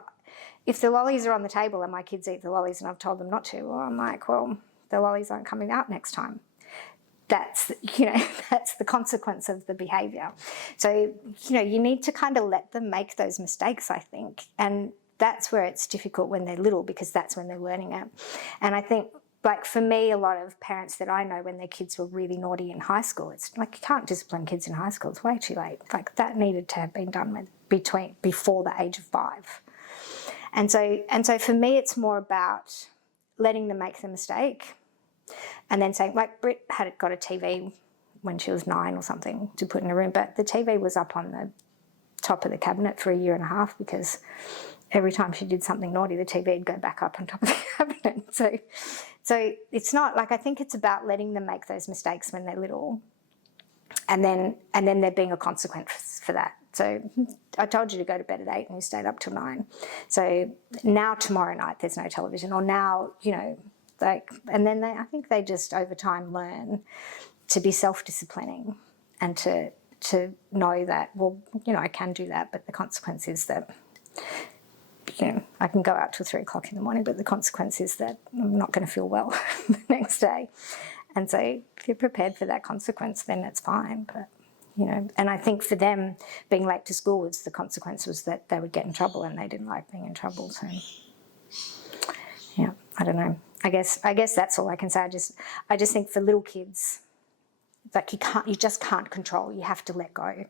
if the lollies are on the table and my kids eat the lollies and I've told them not to, well, I'm like, well, the lollies aren't coming out next time. That's, that's the consequence of the behaviour. So, you need to kind of let them make those mistakes, I think. And that's where it's difficult when they're little, because that's when they're learning it. And I think, like, for me, a lot of parents that I know, when their kids were really naughty in high school, it's like, you can't discipline kids in high school. It's way too late. Like, that needed to have been done before the age of 5. And so for me, it's more about letting them make the mistake, and then saying, like, Britt had got a TV when she was 9 or something to put in a room, but the TV was up on the top of the cabinet for 1.5 years, because every time she did something naughty, the TV would go back up on top of the cabinet. So it's not, like, I think it's about letting them make those mistakes when they're little, and then there being a consequence for that. So I told you to go to bed at 8 and you stayed up till 9. So now tomorrow night there's no television, or now, and then I think they just over time learn to be self-disciplining, and to know that, well, I can do that, but the consequence is that, I can go out till 3 o'clock in the morning, but the consequence is that I'm not going to feel well the next day. And so if you're prepared for that consequence, then it's fine. But, and I think for them, being late to school, the consequence was that they would get in trouble, and they didn't like being in trouble. So, yeah, I don't know. I guess that's all I can say. I just think for little kids, like, you just can't control. You have to let go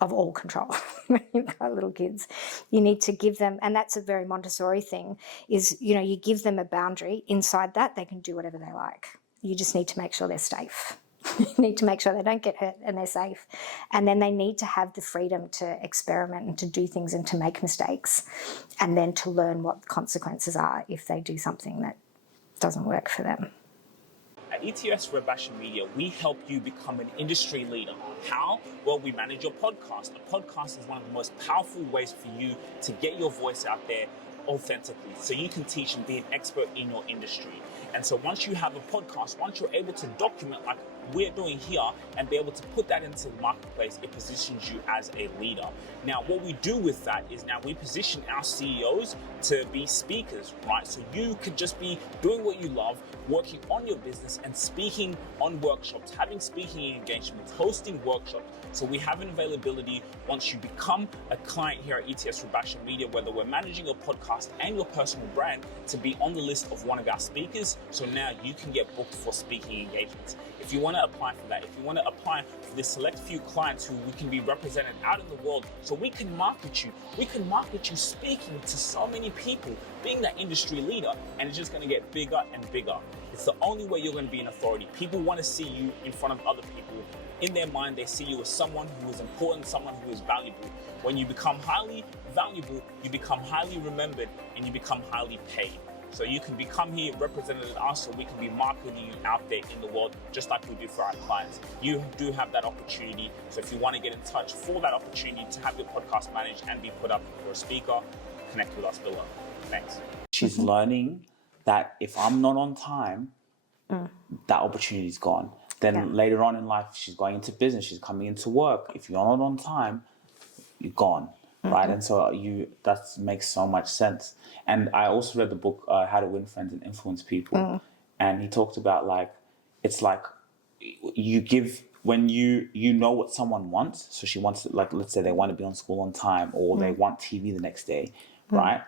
of all control when you've got little kids. You need to give them, and that's a very Montessori thing, is, you give them a boundary. Inside that, they can do whatever they like. You just need to make sure they're safe. You need to make sure they don't get hurt and they're safe. And then they need to have the freedom to experiment and to do things and to make mistakes, and then to learn what the consequences are if they do something that doesn't work for them. At ETS Rubasha Media, we help you become an industry leader. How? Well, we manage your podcast. A podcast is one of the most powerful ways for you to get your voice out there authentically, so you can teach and be an expert in your industry. And so once you have a podcast, once you're able to document like we're doing here and be able to put that into the marketplace, it positions you as a leader. Now, what we do with that is now we position our CEOs to be speakers, right? So you could just be doing what you love, working on your business and speaking on workshops, having speaking engagements, hosting workshops. So we have an availability once you become a client here at ETS Rubasha Media, whether we're managing your podcast and your personal brand, to be on the list of one of our speakers. So now you can get booked for speaking engagements. If you want to apply for that, if you want to apply for the select few clients who we can be represented out in the world, so we can market you speaking to so many people, being that industry leader, and it's just going to get bigger and bigger. It's the only way you're going to be an authority. People want to see you in front of other people. In their mind, they see you as someone who is important, someone who is valuable. When you become highly valuable, you become highly remembered, and you become highly paid. So you can become here represented at us, so we can be marketing you out there in the world, just like we do for our clients. You do have that opportunity. So if you want to get in touch for that opportunity to have your podcast managed and be put up for a speaker, connect with us below. Thanks. She's learning that if I'm not on time, that opportunity's gone. Then later on in life, she's going into business, she's coming into work. If you're not on time, you're gone. Right, and so that makes so much sense. And I also read the book How to Win Friends and Influence People, and he talked about like it's like you give when you know what someone wants. So she wants, like, let's say they want to be on school on time, or they want TV the next day, right?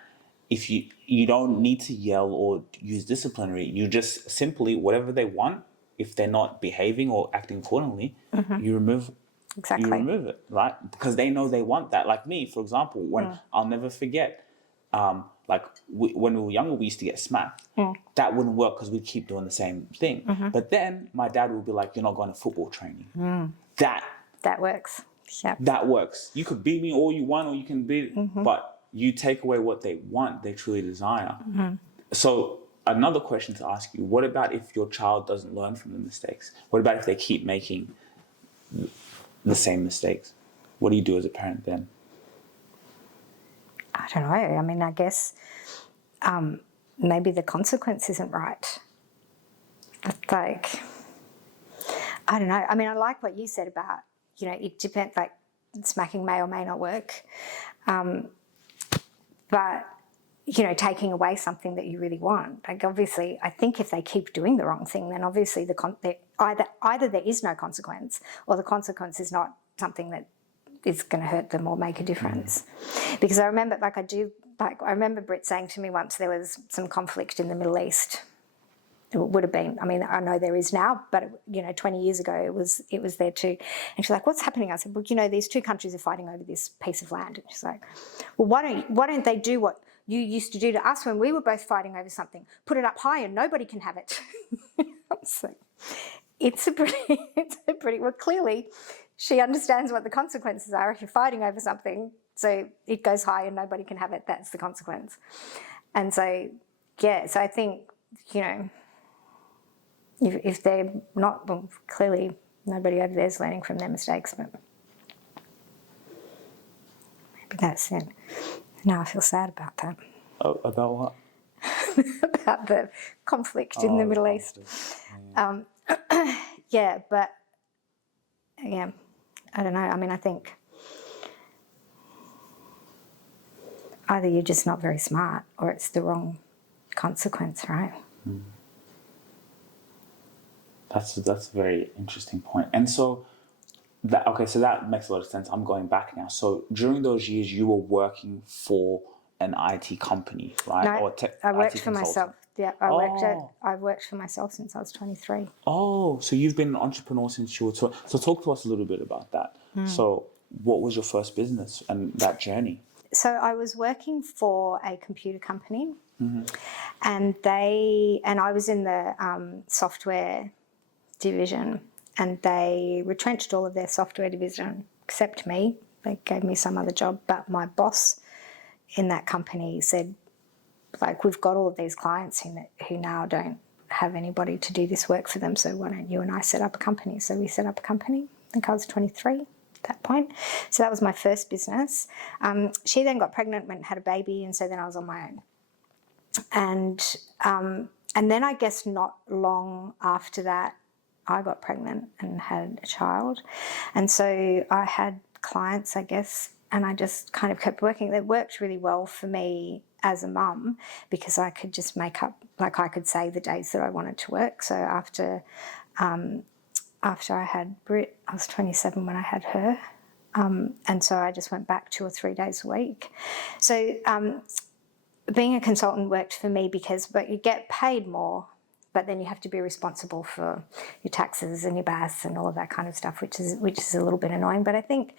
If you don't need to yell or use disciplinary, you just simply whatever they want. If they're not behaving or acting accordingly, you remove. Exactly. You remove it, right? Because they know they want that. Like me, for example, when I'll never forget, when we were younger, we used to get smacked. That wouldn't work because we'd keep doing the same thing. But then my dad would be like, "You're not going to football training." That works. Yeah. That works. You could beat me all you want, or you can beat, but you take away what they want, they truly desire. So another question to ask you: what about if your child doesn't learn from the mistakes? What about if they keep making the same mistakes? What do you do as a parent then? I don't know. I mean, I guess maybe the consequence isn't right. Like, I don't know. I mean, I like what you said about, it depends, like smacking may or may not work. But, taking away something that you really want. Like, obviously, I think if they keep doing the wrong thing, then obviously either there is no consequence, or the consequence is not something that is going to hurt them or make a difference. Because I remember, I remember Britt saying to me once there was some conflict in the Middle East. It would have been, I mean, I know there is now, but 20 years ago it was there too. And she's like, "What's happening?" I said, "Well, these two countries are fighting over this piece of land." And she's like, "Well, why don't they do what you used to do to us when we were both fighting over something? Put it up high and nobody can have it." I was like, it's a pretty well, clearly she understands what the consequences are if you're fighting over something. So it goes high and nobody can have it. That's the consequence. And so, yeah, so I think, if they're not, well, clearly nobody over there is learning from their mistakes, but maybe that's it. Now I feel sad about that. Oh, about what? About the conflict in the Middle East. Yeah, but yeah, I don't know. I mean, I think either you're just not very smart or it's the wrong consequence, right? That's a very interesting point. And so that makes a lot of sense. I'm going back now. So during those years, you were working for an IT company, right? No, I worked IT for consultant. myself. Yeah, I've worked for myself since I was 23. Oh, so you've been an entrepreneur since you were so talk to us a little bit about that. So what was your first business and that journey? So I was working for a computer company, and I was in the software division, and they retrenched all of their software division except me. They gave me some other job, but my boss in that company said, like, "We've got all of these clients who now don't have anybody to do this work for them, so why don't you and I set up a company?" So we set up a company. I think I was 23 at that point. So that was my first business. She then got pregnant, went and had a baby, and so then I was on my own. And then I guess not long after that, I got pregnant and had a child. And so I had clients, I guess, and I just kind of kept working. It worked really well for me as a mum because I could just make up, like I could say the days that I wanted to work. So after I had Britt, I was 27 when I had her. And so I just went back 2 or 3 days a week. So being a consultant worked for me but you get paid more, but then you have to be responsible for your taxes and your BAS and all of that kind of stuff, which is a little bit annoying. But I think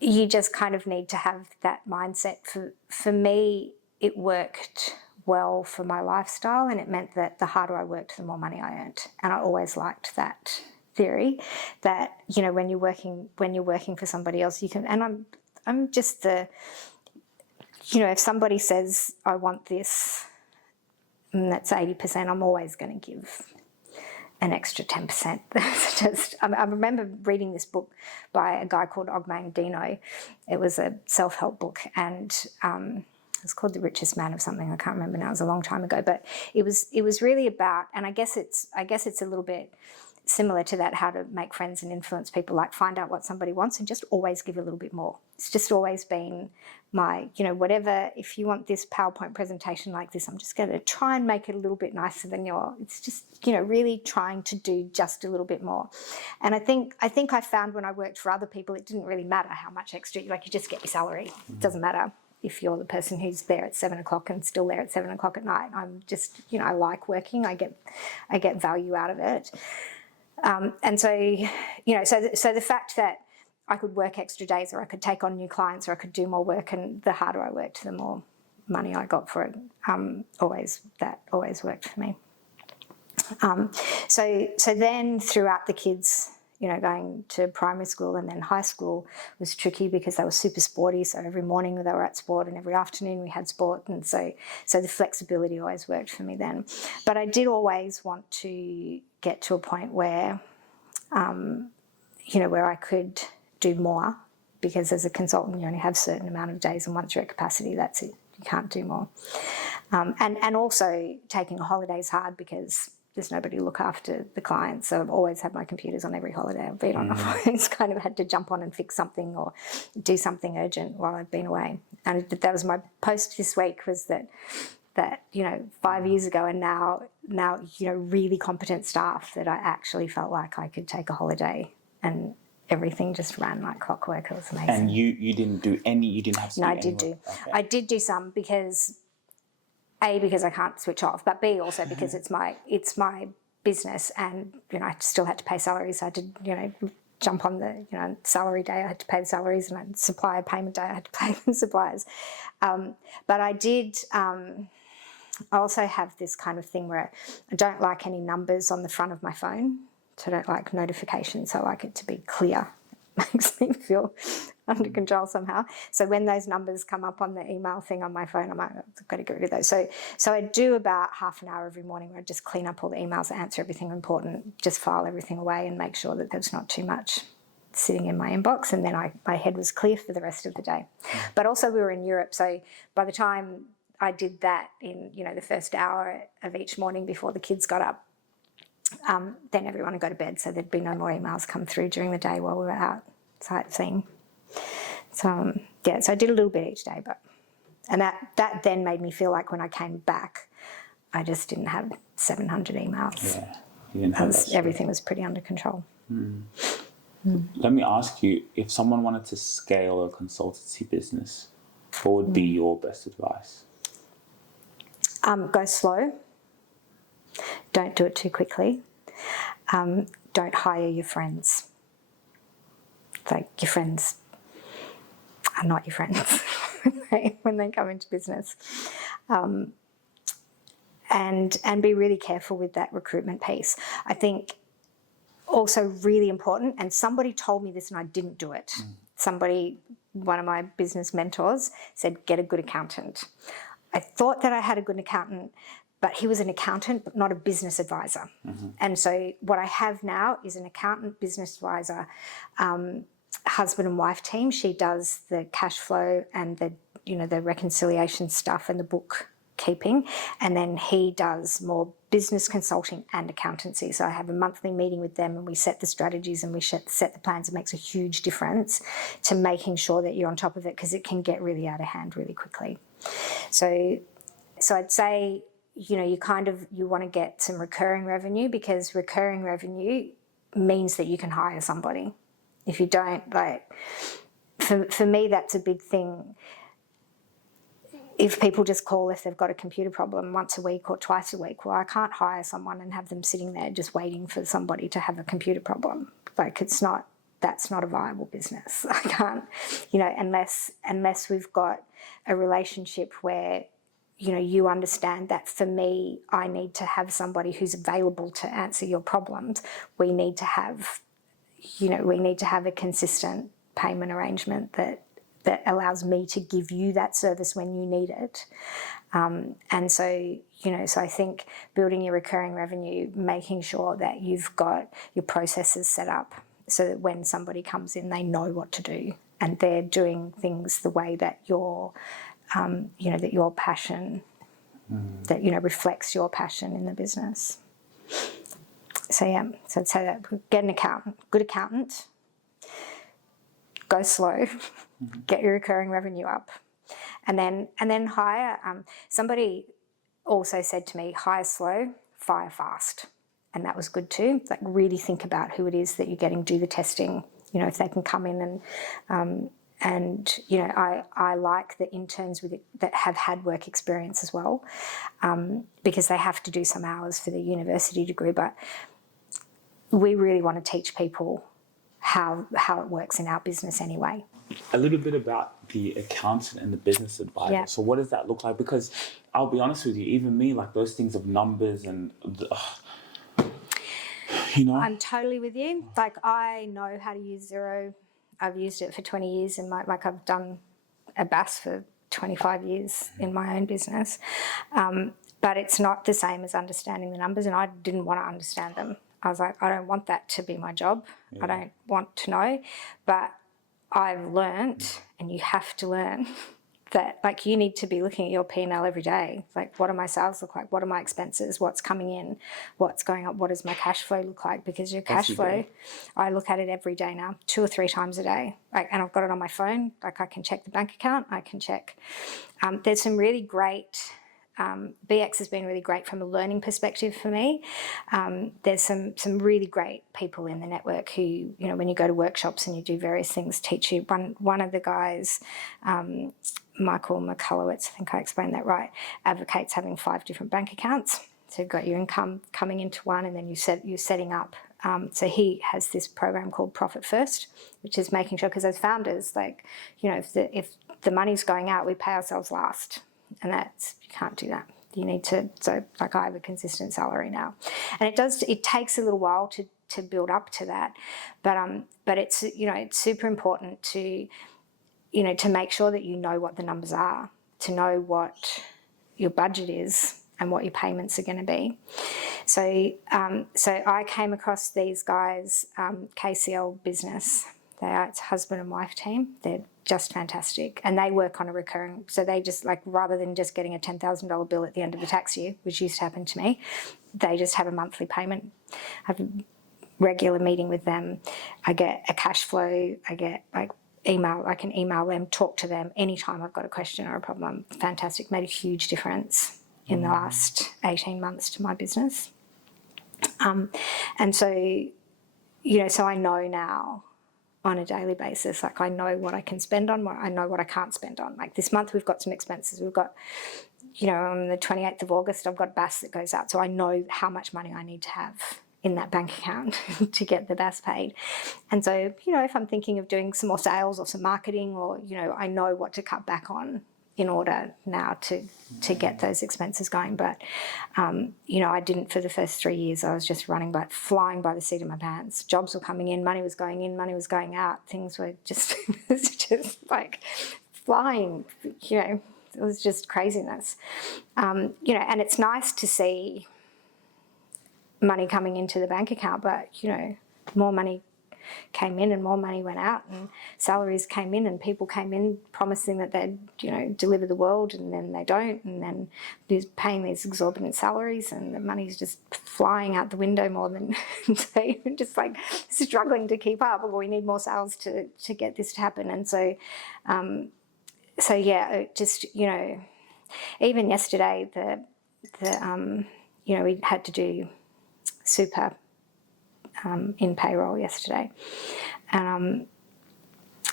you just kind of need to have that mindset. For me, it worked well for my lifestyle, and it meant that the harder I worked, the more money I earned. And I always liked that theory that, when you're working for somebody else, you can, and I'm just the, if somebody says, "I want this," and that's 80%, I'm always going to give an extra 10%. That's just, I remember reading this book by a guy called Ogmang Dino. It was a self-help book, and it's called The Richest Man of something. I can't remember now. It was a long time ago, but it was really about, and I guess it's a little bit similar to that, how to make friends and influence people, like find out what somebody wants and just always give a little bit more. It's just always been my, whatever, if you want this PowerPoint presentation like this, I'm just going to try and make it a little bit nicer than it's just, really trying to do just a little bit more. And I think I found when I worked for other people, it didn't really matter how much extra, like you just get your salary. It doesn't matter if you're the person who's there at 7 o'clock and still there at 7 o'clock at night. I'm just, I like working. I get value out of it. And so, so the fact that I could work extra days, or I could take on new clients, or I could do more work, and the harder I worked, the more money I got for it. That always worked for me. So then throughout the kids, going to primary school and then high school was tricky because they were super sporty. So every morning they were at sport, and every afternoon we had sport, and so the flexibility always worked for me then. But I did always want to get to a point where, where I could do more because as a consultant you only have a certain amount of days, and once you're at capacity, that's it. You can't do more. And also taking a holiday is hard because there's nobody to look after the clients. So I've always had my computers on every holiday I've been on. I've always kind of had to jump on and fix something or do something urgent while I've been away. And that was my post this week, was that 5 years ago and now really competent staff, that I actually felt like I could take a holiday and everything just ran like clockwork. It was amazing. And you didn't do any, you didn't have to do any? No, I did do. Okay. I did do some because A, because I can't switch off, but B, also because it's my business, and I still had to pay salaries. I had to jump on the salary day. I had to pay the salaries, and supplier payment day I had to pay the suppliers. But I did. I also have this kind of thing where I don't like any numbers on the front of my phone. So I don't like notifications. I like it to be clear. It makes me feel under control somehow. So when those numbers come up on the email thing on my phone, I'm like, I've got to get rid of those. So I do about half an hour every morning where I just clean up all the emails, answer everything important, just file everything away and make sure that there's not too much sitting in my inbox. And then my head was clear for the rest of the day. But also we were in Europe. So by the time I did that in, the first hour of each morning before the kids got up, then everyone would go to bed, so there'd be no more emails come through during the day while we were out sightseeing. So so I did a little bit each day, and that then made me feel like when I came back, I just didn't have 700 emails. Yeah, you didn't have that. Everything was pretty under control. Let me ask you, if someone wanted to scale a consultancy business, what would be your best advice? Go slow. Don't do it too quickly. Don't hire your friends. Like, your friends are not your friends when they come into business. And be really careful with that recruitment piece. I think also really important, and somebody told me this and I didn't do it. One of my business mentors said, get a good accountant. I thought that I had a good accountant, but he was an accountant, but not a business advisor. And so what I have now is an accountant, business advisor, husband and wife team. She does the cash flow and the reconciliation stuff and the bookkeeping. And then he does more business consulting and accountancy. So I have a monthly meeting with them and we set the strategies and we set the plans. It makes a huge difference to making sure that you're on top of it, because it can get really out of hand really quickly. So I'd say, you want to get some recurring revenue, because recurring revenue means that you can hire somebody. If you don't, for me, that's a big thing. If people just call if they've got a computer problem once a week or twice a week, well, I can't hire someone and have them sitting there just waiting for somebody to have a computer problem. That's not a viable business. I can't, unless we've got a relationship where, you understand that for me, I need to have somebody who's available to answer your problems. We need to have a consistent payment arrangement that allows me to give you that service when you need it. And so I think building your recurring revenue, making sure that you've got your processes set up so that when somebody comes in, they know what to do and they're doing things the way that your passion, that, reflects your passion in the business. So I'd say that get an accountant, good accountant, go slow, get your recurring revenue up, and then hire. Somebody also said to me, hire slow, fire fast, and that was good too. Like, really think about who it is that you're getting, do the testing. If they can come in and I like the interns that have had work experience as well, because they have to do some hours for the university degree. But we really want to teach people how it works in our business anyway. A little bit about the accountant and the business advisor. Yeah. So what does that look like? Because I'll be honest with you, even me, like those things of numbers and, I'm totally with you. Like, I know how to use Xero. I've used it for 20 years and I've done a BAS for 25 years in my own business. But it's not the same as understanding the numbers, and I didn't want to understand them. I was like, I don't want that to be my job. Yeah. I don't want to know. But I've learnt, and you have to learn, that like you need to be looking at your P&L every day. Like, what do my sales look like? What are my expenses? What's coming in? What's going up? What does my cash flow look like? Because your cash flow, I look at it every day now, 2 or 3 times a day. Like, and I've got it on my phone. Like, I can check the bank account. I can check. There's some really great. BX has been really great from a learning perspective for me. There's some really great people in the network who, you know, when you go to workshops and you do various things, teach you. One of the guys, Michael McCullowitz, I think I explained that right, advocates having 5 different bank accounts. So you've got your income coming into one, and then you're setting up. So he has this program called Profit First, which is making sure, because as founders, like, you know, if the money's going out, we pay ourselves last. And that's, you can't do that. You need to, so like I have a consistent salary now. And it takes a little while to build up to that. But it's, you know, it's super important to, you know, to make sure that you know what the numbers are, to know what your budget is and what your payments are going to be. So I came across these guys, KCL Business. It's a husband and wife team. They're just fantastic. And they work on a recurring, so they just, like, rather than just getting a $10,000 bill at the end of the tax year, which used to happen to me, they just have a monthly payment. I have a regular meeting with them. I get a cash flow. I get, like, email. I can email them, talk to them anytime I've got a question or a problem. Fantastic. Made a huge difference in the last 18 months to my business. And so, you know, so I know now on a daily basis, like, I know what I can spend on, I know what I can't spend on. Like, this month we've got some expenses. We've got, you know, on the 28th of August, I've got BAS that goes out. So I know how much money I need to have in that bank account to get the BAS paid. And so, you know, if I'm thinking of doing some more sales or some marketing, or, you know, I know what to cut back on in order now to get those expenses going. But, you know, I didn't for the first 3 years. I was just flying by the seat of my pants. Jobs were coming in, money was going in, money was going out. Things were just, it was just like flying, you know, it was just craziness. You know, and it's nice to see money coming into the bank account, but, you know, more money came in and more money went out, and salaries came in and people came in promising that they'd, you know, deliver the world, and then they don't, and then they're paying these exorbitant salaries, and the money's just flying out the window more than so you're just like struggling to keep up. Well, we need more sales to get this to happen. And so so yeah, it just, you know, even yesterday you know, we had to do super in payroll yesterday, and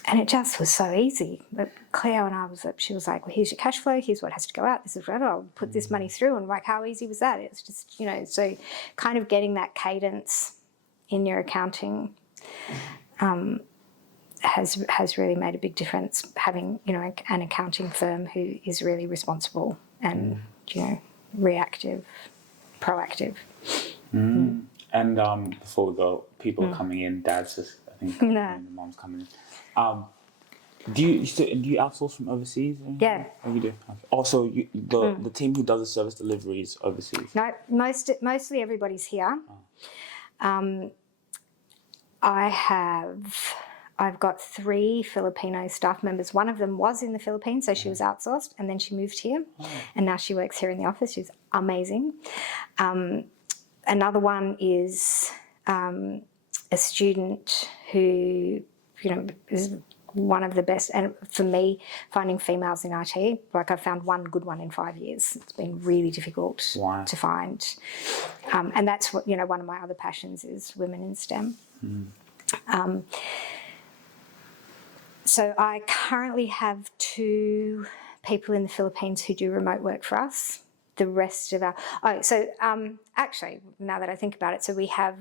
it just was so easy. But Cleo and I she was like, well, here's your cash flow, here's what has to go out, this is what I'll put this money through, and like, how easy was that? It's just, you know, so kind of getting that cadence in your accounting has really made a big difference, having, you know, an accounting firm who is really responsible and, you know, reactive, proactive. And before we go, people are coming in. Dad's just, I think, and mom's coming in. Do you outsource from overseas? Yeah. Oh, you do. Okay. Also, the team who does the service delivery is overseas. No, mostly everybody's here. I've got 3 Filipino staff members. One of them was in the Philippines, so she was outsourced, and then she moved here, and now she works here in the office. She's amazing. Another one is a student who, you know, is one of the best. And for me, finding females in IT, like, I've found one good one in 5 years. It's been really difficult to find. And that's what, you know, one of my other passions is women in STEM. So I currently have 2 people in the Philippines who do remote work for us. The rest of actually, now that I think about it, so we have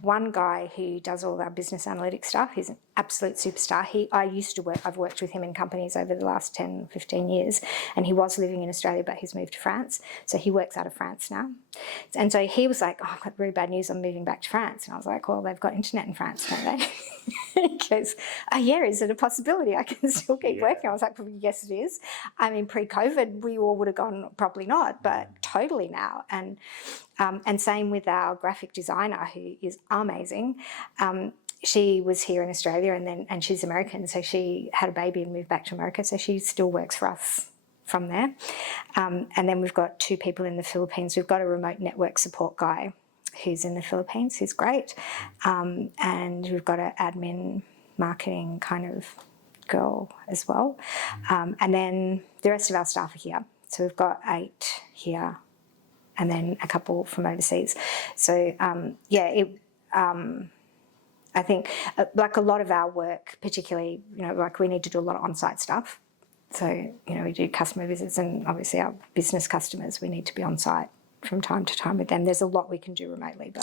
one guy who does all of our business analytics stuff. He's an absolute superstar. I've worked with him in companies over the last 10, 15 years, and he was living in Australia, but he's moved to France. So he works out of France now. And so he was like, oh, I've got really bad news, I'm moving back to France. And I was like, well, they've got internet in France, don't they? He goes, oh yeah, is it a possibility I can still keep working? I was like, well, yes, it is. I mean, pre-COVID, we all would have gone, probably not, but totally now. And same with our graphic designer, who is amazing. she was here in Australia and she's American, so she had a baby and moved back to America, so she still works for us from there. And then we've got 2 people in the Philippines. We've got a remote network support guy who's in the Philippines, who's great. And we've got an admin marketing kind of girl as well. And then the rest of our staff are here. So we've got 8 here and then a couple from overseas. So, I think like a lot of our work, particularly, like we need to do a lot of on-site stuff. So, we do customer visits, and obviously our business customers, we need to be on site from time to time with them. There's a lot we can do remotely,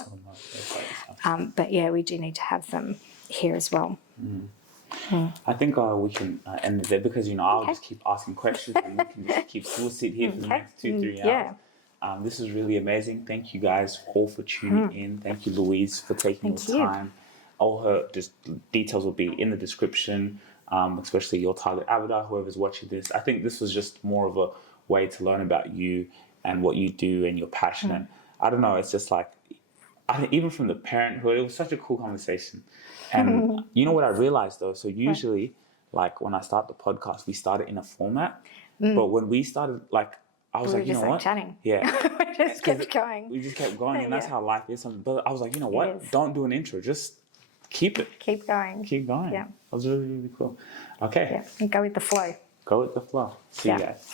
but yeah, we do need to have them here as well. I think we can end it there because, I'll just keep asking questions and we can just we'll sit here for the next 2-3 hours. Yeah. This is really amazing. Thank you guys all for tuning in. Thank you, Louise, for taking the time. All her details will be in the description, especially your target avatar, whoever's watching this. I think this was just more of a way to learn about you and what you do and your passion. And I don't know, it's just like, even from the parenthood, it was such a cool conversation. And you know what I realized though? So usually, like when I start the podcast, we start it in a format. But when we started, like, I was like, you know what? Chatting. Yeah. We just kept going. We just kept going, and that's how life is. But I was like, you know what? It is. Don't do an intro. Just keep it. Keep going. Keep going. Yeah. That was really, really cool. Okay. Yeah, and go with the flow. Go with the flow. See you guys.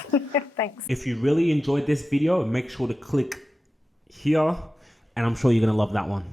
Thanks. If you really enjoyed this video, make sure to click here, and I'm sure you're going to love that one.